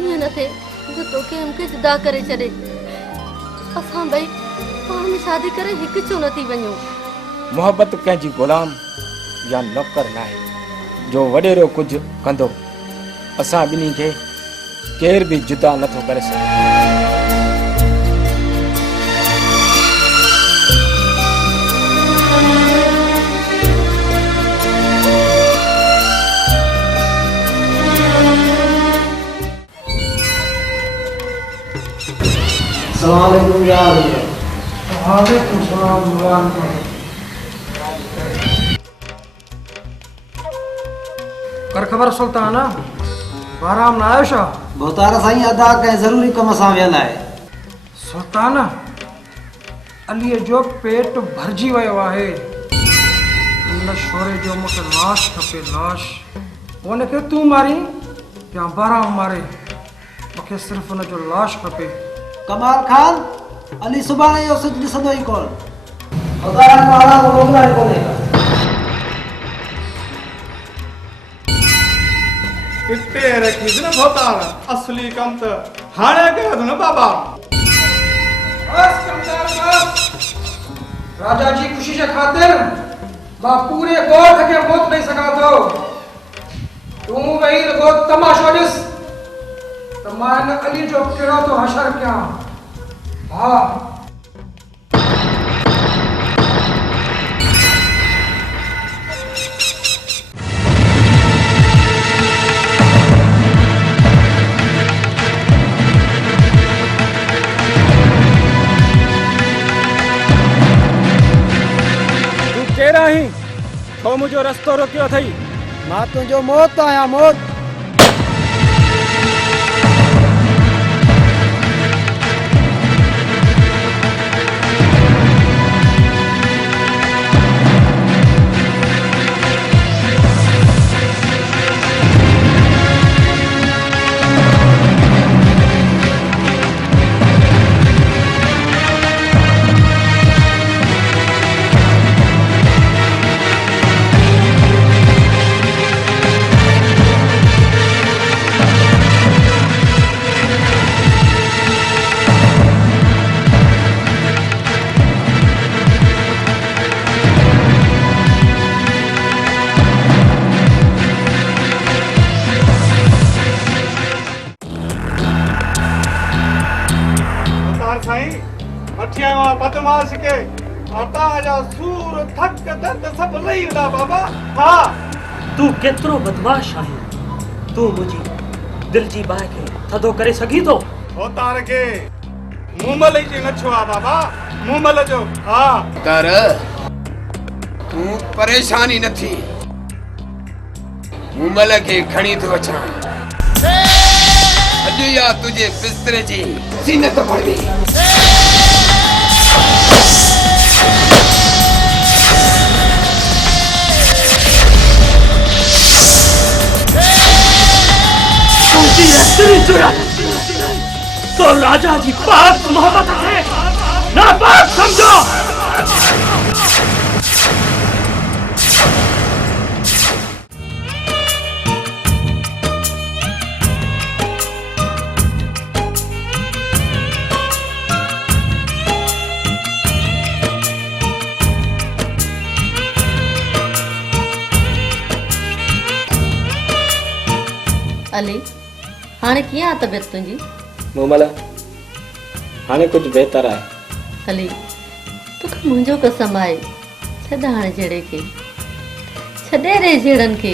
ईअं न थिए जो तोखे मूंखे जुदा करे छॾे। असां ॿई पाण में शादी करे हिकु छो न थी वञूं? मोहबत कंहिंजी ग़ुलाम या नौकर न आहे जो वॾेरो कुझु कंदो असां ॿिन्ही खे केर बि जुदा नथो करे सघे। वालेकुम सलाम कर ख़बर सुल्तान आराम न आयो छा? भोतार साईं अदा कंहिं ज़रूरी कम सां वियल आहे। सुल्तान अलीअ जो पेट भरिजी वियो आहे। हिन छोरे जो मूंखे लाश खपे लाश। उनखे तूं मारी या बाराम मारे मूंखे सिर्फ़ु हुनजो लाश खपे। कमाल खान अली सुभाणे जो सिज ॾिसंदो ई कोन। भोतार खां आराम मोकिलाए कोन्हे। किते रखीस न भोतार असली कम त हाणे कयो न बाबा। बस कमदार बस। राजा जी खुशी जे खातिर मां पूरे ॻोठ खे मौत ॾेई सघां थो। तूं वेही रुगो तमाशो ॾिस त मां हिन अली जो कहिड़ो थो हशर कयां। हा आहीं छो मुझो रस्तो रोकियो थई? मां तुंहिंजो मौत आहियां मौत। साईं मठिया बदमाश के अटा जा सूर थक दर्द सब लही वेंदा बाबा। हा तू केतिरो बदमाश आहे। तू मुंहिंजी दिल जी बाहि खे थधो करे सघी थो? अवतार के मुमल जी न छो आ बाबा, मुमल जो। हा कर तू परेशानी न थी, मुमल के खणी थो अचां। अॼु या तुझे बिस्तरे जी ज़ीनत पड़वी। तो राजा जी पाक मोहब्बत है ना पाक समझो। अली हाणे कीअं आहे तबियत तुंहिंजी? मुमल हाणे कुछ बेहतर है। अली तोखे मुंहिंजो कसम आहे, छॾ हाणे जहिड़े खे, छॾे रे जहिड़नि खे।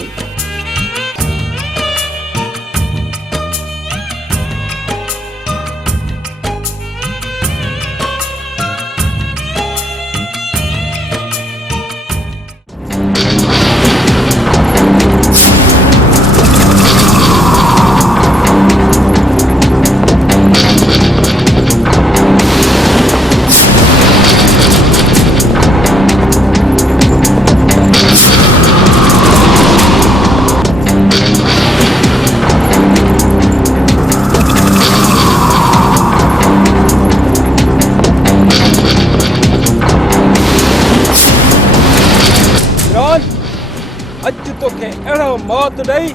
अज तोखे अहिड़ो मौत ॾेई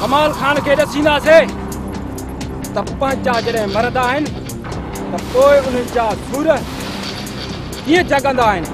कमाल खान खे ॾसींदासीं त पंहिंजा जॾहिं मरंदा आहिनि त पोइ उन्हनि जा सूर कीअं जगंदा आहिनि।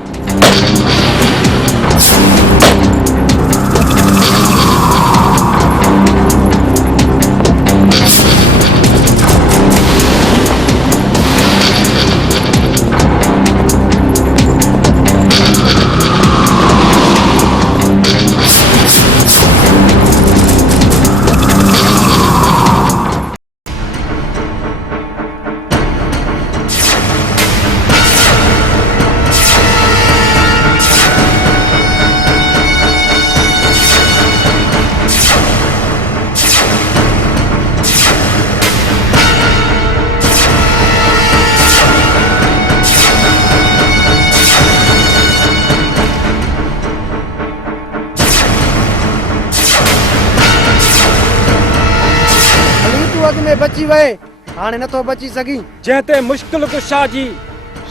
में बची वए हाणे नथो बची सघी। जंहिंते मुश्किल कुशा जी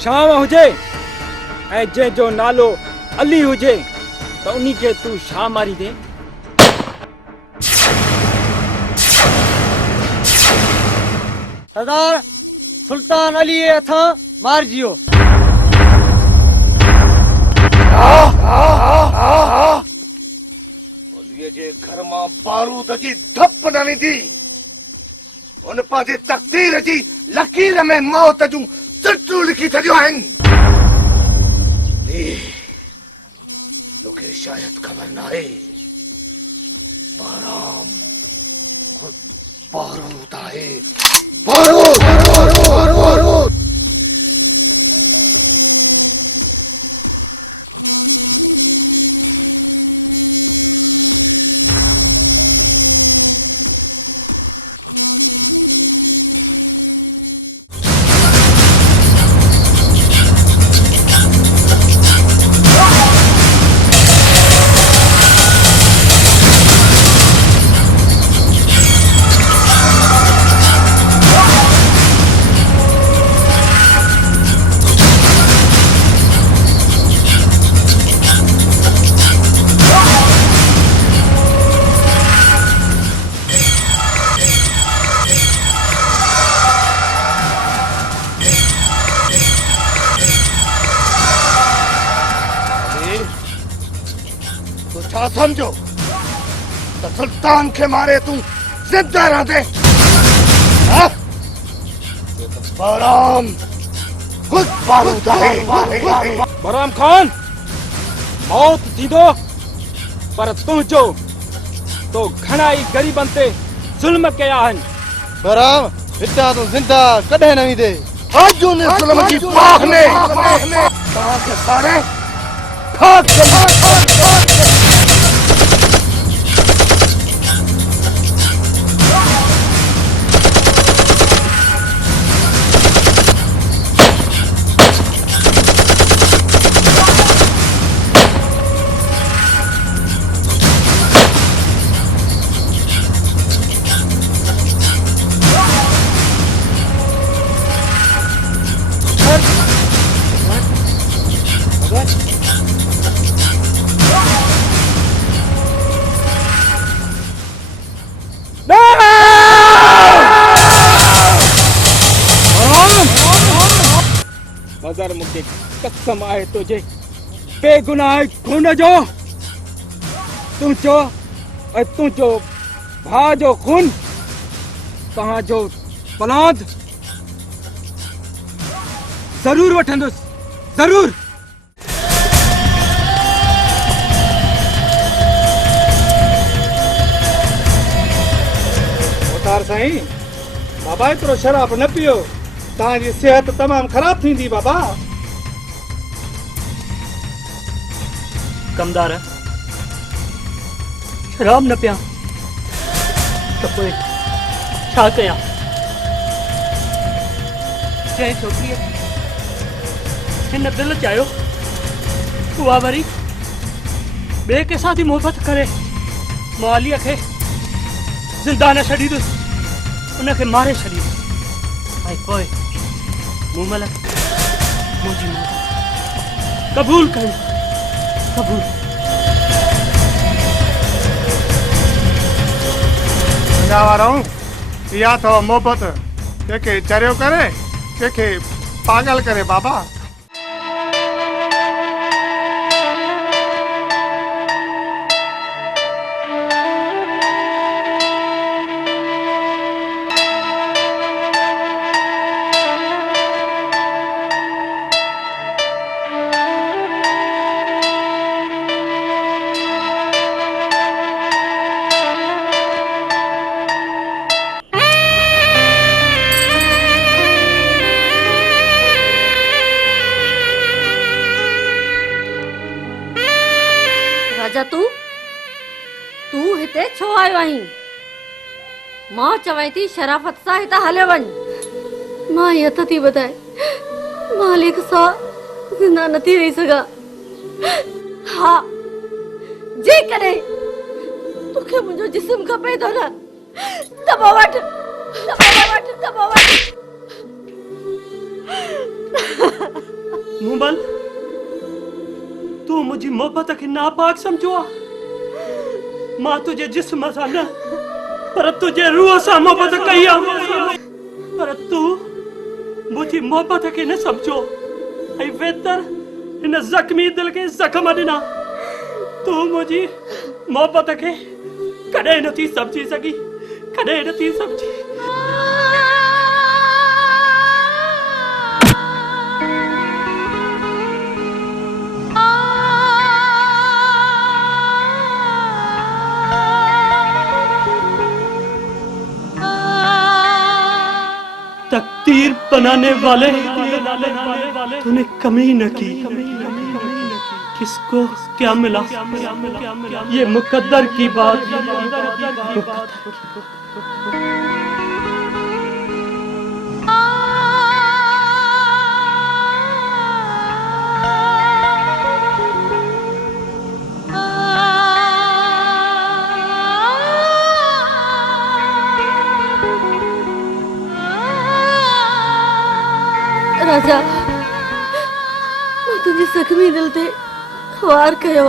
शाम हुजे ऐं जंहिंजो नालो अली हुजे त उन्ही खे तूं छा मारी दे। सरदार सुल्तान अली हथां मारिजियो। अलीअ जे घर मां बारूद जी धप ॾानी थी, उन पंहिंजे तक़दीर जी लकीर में मौत जूं सिटूं लिखी छॾियूं आहिनि। तोखे शायदि ख़बर नाहे, बाराम खुद बारूद आहे। बारूद था समझो तो सुल्तान के मारे तू जिंदा रहते बराम खुद बारूद है बराम खान मौत थींदो पर तुंहिंजो तो घणा ई गरीबन ते जुल्म कया आहिनि बराम हिता तो जिंदा कॾहिं न ईंदे आज उन जुल्म की पाख ने कहा के सारे खाक मगर मूंखे कसम आहे तुंहिंजे बेगुनाह खून जो तुंहिंजो ऐं तुंहिंजो भाउ जो खून तव्हांजो पलांद ज़रूर वठंदुसि ज़रूर उतार साईं बाबा एतिरो शराब न पियो तव्हांजी सिहत तमामु ख़राब थींदी बाबा कमदार शराब न पिया त पोइ छा कयां जंहिं छोकिरीअ हिन दिलि चाहियो उहा वरी ॿिए कंहिंसां थी मोहबत करे मालीअ खे ज़िंदा न छॾींदुसि उनखे मारे छॾींदुसि ऐं पोइ मूं महिल मुंहिंजी मोहबत क़बूल कयूं क़बूल वाराऊं इहा अथव मोहबत कंहिंखे चरियो करे कंहिंखे पागल करे बाबा राजा तू हिते छो आयो आहीं मां चवां थी शराफत सां हितां हले वञ मां हथ थी ॿुधाए मालिक सां ज़िंदा नथी रही सघां हा जेकॾहिं तोखे मुंहिंजो जिस्म खपे थो न त पोइ वठ मूमल तू मुझी मोहब्बत के नापाक समझो मां तुझे जिस्म सां न पर तुझे रूह सां मोहब्बत कई पर तू मुझी मोहब्बत के न समझो ऐं वेतर इन जख्मी दिल के जख्म ॾिना तू मुझी मोहब्बत के कॾहिं नथी समझी सघी कॾहिं नथी समझी तकदीर बनाने वाले तूने कमी न की किसको क्या मिला ये मुकद्दर की बात राजा मैं तुझे जख्मी दिल ते वार कयो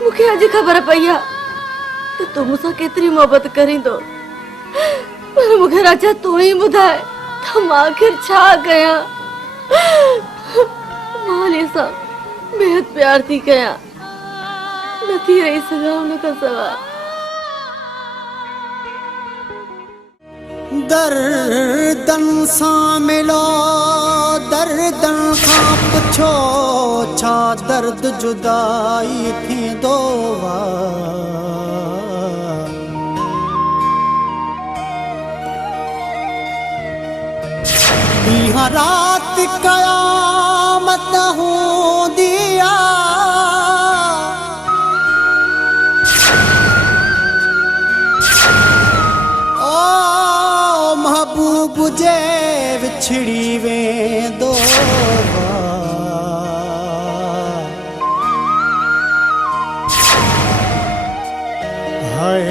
मूंखे अॼु ख़बर पई आहे त तूं मूंसां केतिरी मोहबत करींदो पर मूंखे राजा तूं ई ॿुधाए त मां आख़िर छा कयां मां सां बेहद प्यार थी कयां नथी रही सघां उन खां सवाइ। दर्दन सां मिलो दर्दन खां पुछो छा दर्द जुदाई थींदो वा। ॾींहं राति क़यामत हूंदी महबूब जे विछड़ी वेंदो हाय।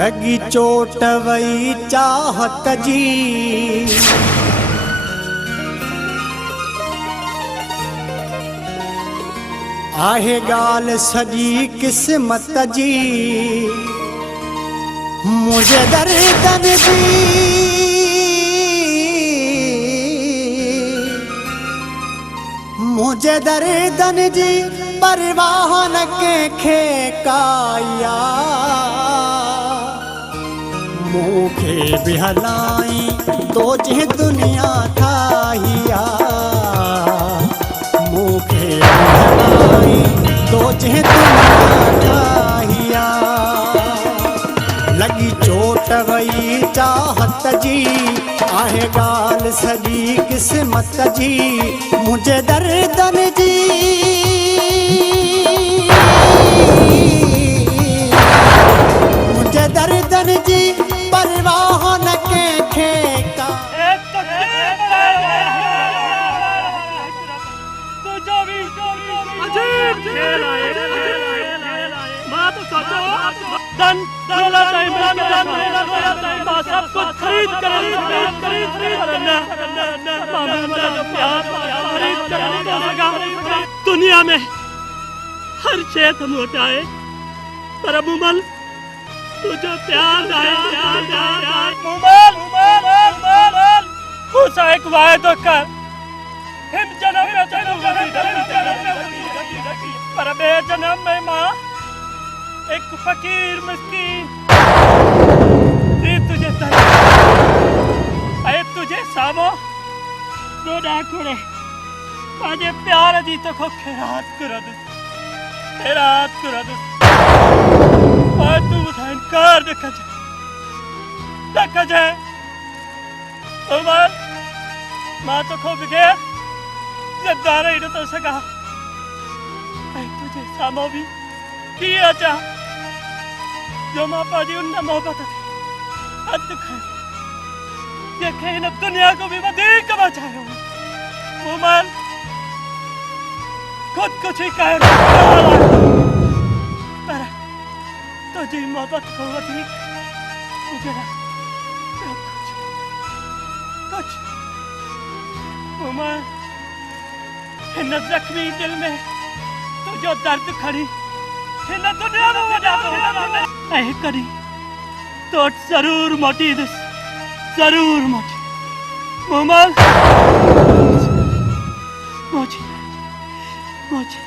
लगी चोट वई चाहत जी आहे गाल सजी किस्मत जी। मुझे दर्दन जी मुझे दर्दन जी परवाह न कंहिंखे काया। मूंखे बि हलाई तो जंहिं दुनिया ठाहिया। मूंखे हलाई तो जंहिं दुनिया ठाहिया। लगी चोट वई चाहत जी आहे ॻाल्हि सॼी किस्मत जी। मुंहिंजे दर्दन जी मुंहिंजे दर्दन जी परवाह न कंहिंखे का। सब कुछ खरीद कर दुनिया में हर शय तुम उठाए पर मुमल तुझो प्यार आए। मुझसे एक वायदा कर हिम जन्म में पर बे जन्म में माँ एक फकीर मिस्कीन तुझे सामो रोडा कुड़े पाजे प्यार जी तो खो खैरात कर तू इनकार देख जाए उमर मां तो खो गया जद्दार ही तो सका तुझे सामो भी किया चा जो मां पाजी उन मोहब्बत हद खाए देखे इन दुनिया को भी वधीक बचायो। उमर खुद कुछ ही कह पर तुझी मोहब्बत को वधीक मुझे कुछ उमर इन जख्मी दिल में तुझो दर्द खड़ी इन दुनिया में वजह तो करी तो जरूर मोटी दस जरूर मोटी उमर मोची मोची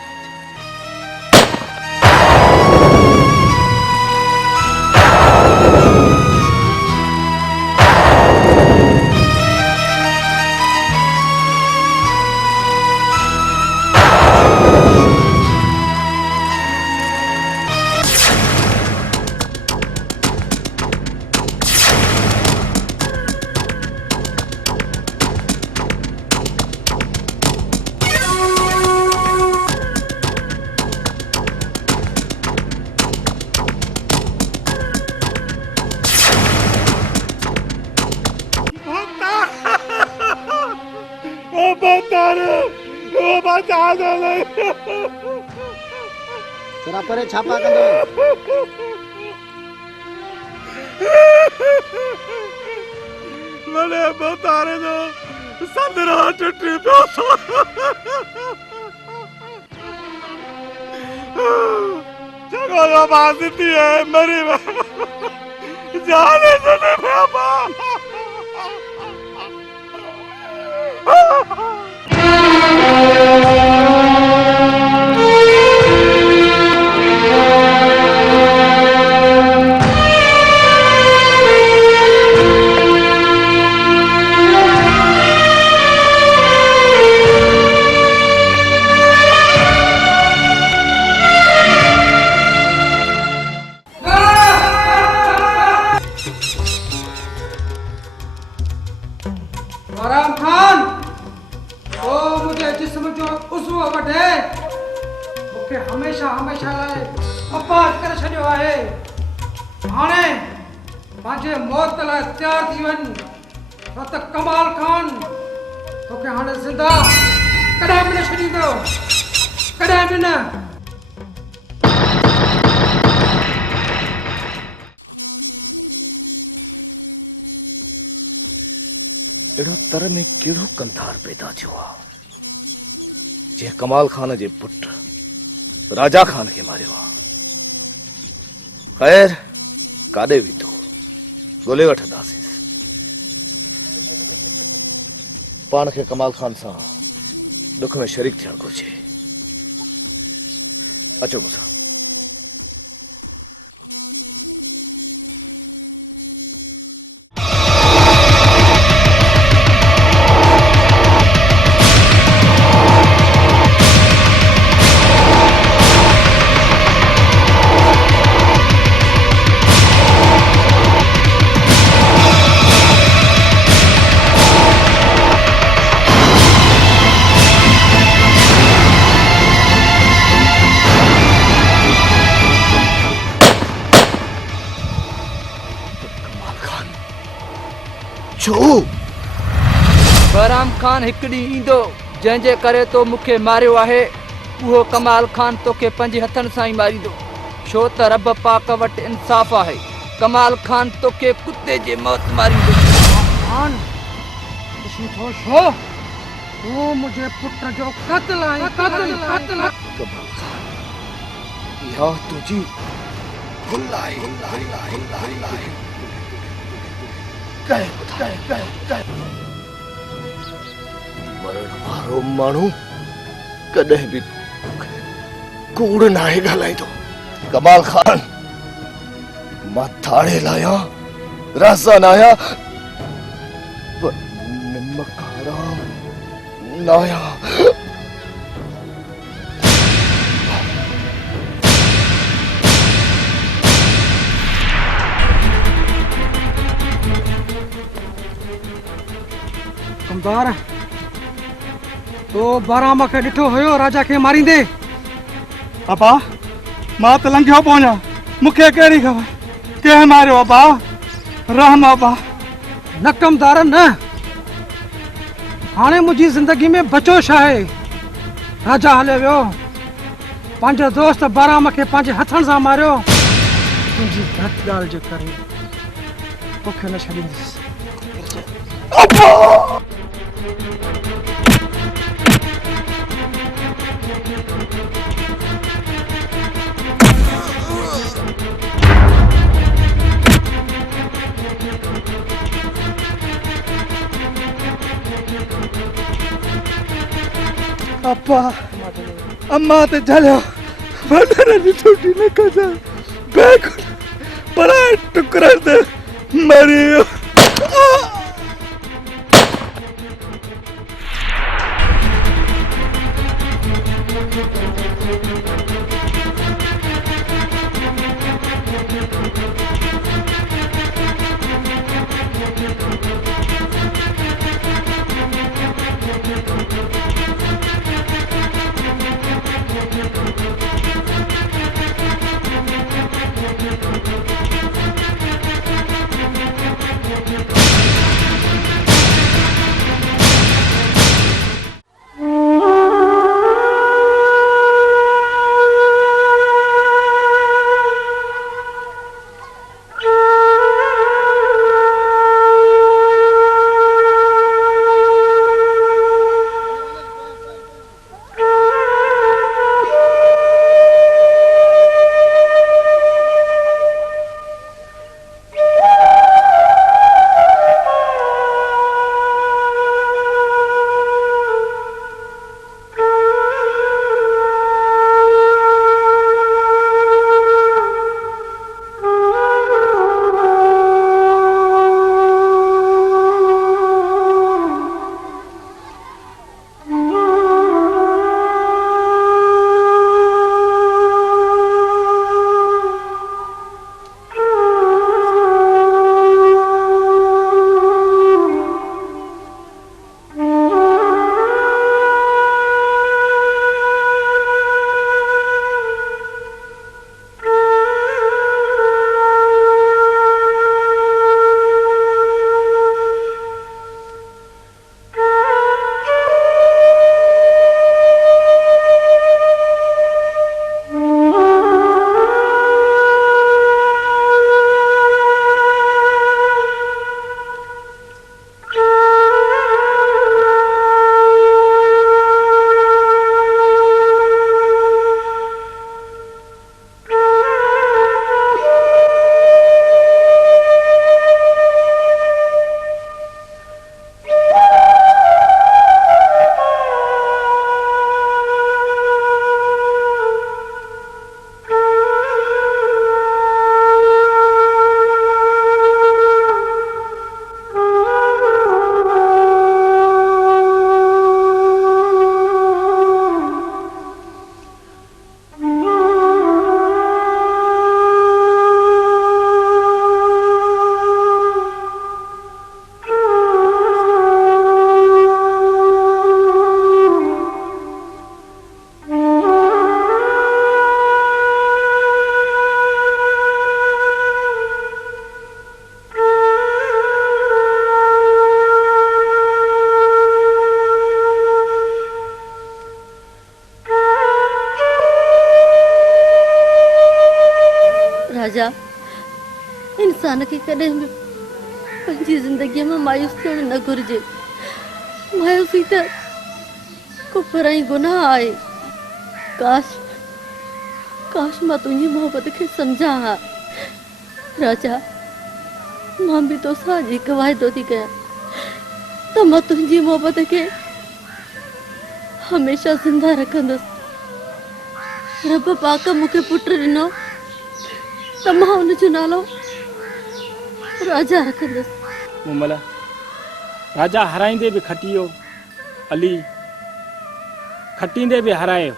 जरा परे छापा कंदो मने बतारे जो संदरा टुटी तो जगह बाजती है मेरी जाने सुने बाबा बराम खान ओ मुझे जिस्म जो उस्व वठे मूंखे हमेशा हमेशा लाइ अपास करे छॾियो आहे हाणे पंहिंजे मौत लाइ तयार थी वञ न त कमाल खान तोखे हाणे ज़िंदा कॾहिं बि न छॾींदो कॾहिं बि न एड़ो तर में केड़ो कंधार पैदा थियो आहे जे कमाल खान जे पुट राजा खान के मारियो आहे। खैर काॾे वेंदो ॻोल्हे वठंदासीं। पाण खे कमाल खान सां दुख में शरीक थियणु घुरिजे। अचो मूंसां। बराम खान हिकु ॾींहुं ईंदो जंहिंजे करे तो मूंखे मारियो आहे उहो कमाल खान तोखे पंहिंजे हथनि सां ई मारींदो छो त रब पाक वटि इंसाफ़ आहे। कमाल खान तोखे कुते जे मौत मारींदो। खान ॾिसी थो छो तूं मुंहिंजे पुट जो क़त्ल आहे क़त्ल कमाल खान इहा तुंहिंजी भुल आहे। मरण वारो माण्हू कॾहिं बि कूड़ नाहे ॻाल्हाईंदो। कमाल खान मां थाणे लाहियां राज़ा न आहियां पर निमक हराम न आहियां। कमदार तो बराम खे ॾिठो हुयो राजा खे मारींदे। अपा मां त लंघियो पहुचा मूंखे कहिड़ी ख़बर कंहिं मारियो अपा रहम अपा। न कमदार न हाणे मुंहिंजी ज़िंदगी में बचो छा आहे। राजा हले वियो पंहिंजो दोस्त बराम खे पंहिंजे हथनि सां मारियो। तुंहिंजी गलत ॻाल्हि जे करे तोखे न छॾींदुसि। अपा अम्मा ते झलियो वॾनि जी छुटी न कजा बैग बड़ा टुकड़ा ते मरियो। इंसान के कदे में पंजी जिंदगी में मायूस थियण न घुर्जे। मायूसी त कुफर ऐं गुनाह आहे। काश काश मां तुंहिंजी मोहबत खे सम्झा हा। राजा मां बि तोसां अॼु हिकु वाइदो थी कयां त मां तुंहिंजी मोहबत खे हमेशा ज़िंदा रखंदुसि। रब पाक मूंखे पुटु ॾिनो त मां हुनजो नालो राजा रखंदुसि। मूमल राजा हराईंदे बि खटियो, अली खटींदे बि हरायो।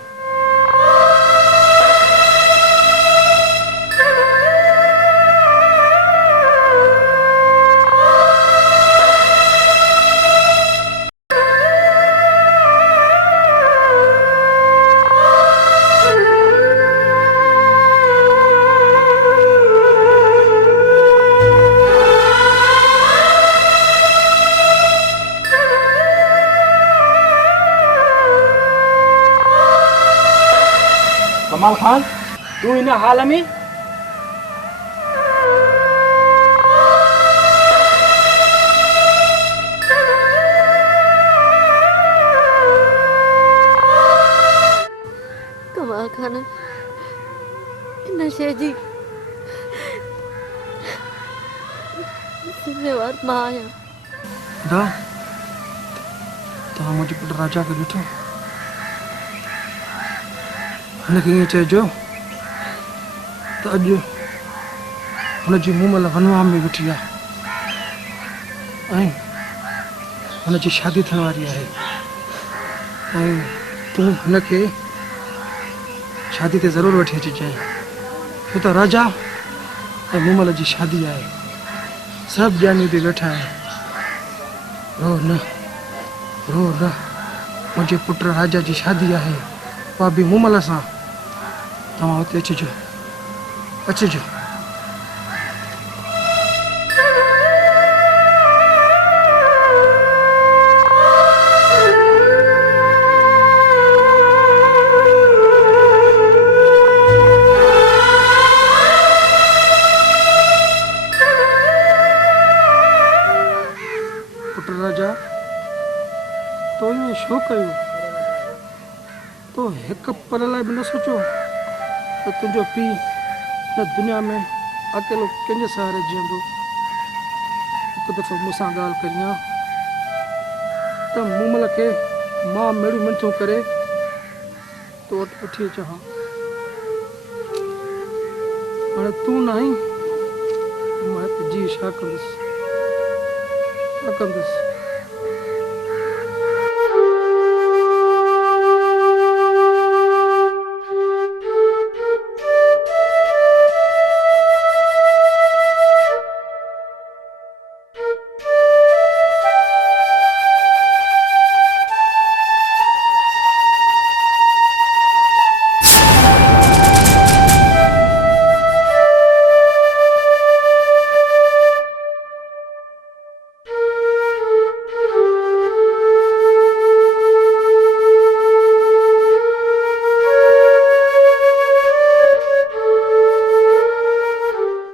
कमाल खान तू इन हाल में कमाल खान इन शइ जी जिम्मेवार मां आहियां। दा तव्हां मुंहिंजे पुटु राजा खे ॾिठो? हुनखे ईअं चइजो त अॼु हुनजी मूमल वनवा में वेठी आहे ऐं हुनजी शादी थियण वारी आहे ऐं तूं हुनखे शादी ते ज़रूरु वठी अचिजांइ। छो त राजा ऐं मूमल जी शादी आहे। सभु ॼाणी ते वेठा आहिनि। रो न रो न, मुंहिंजे पुटु राजा जी शादी आहे भाभी मूमल सां। तव्हां हुते अचिजो अचिजो। पुटु राजा तो ईअं छो कयो? तो हिकु पल लाइ बि न सोचो त तुंहिंजो पीउ हिन दुनिया में अकेलो कंहिंजे सहारे जीअंदो? हिकु दफ़ो मूंसां ॻाल्हि करियां त मूमल खे मां मेड़ियूं मिनतूं करे तो वटि वठी अचां। हाणे तूं न आहीं, मां हिते जी छा कंदुसि छा कंदुसि?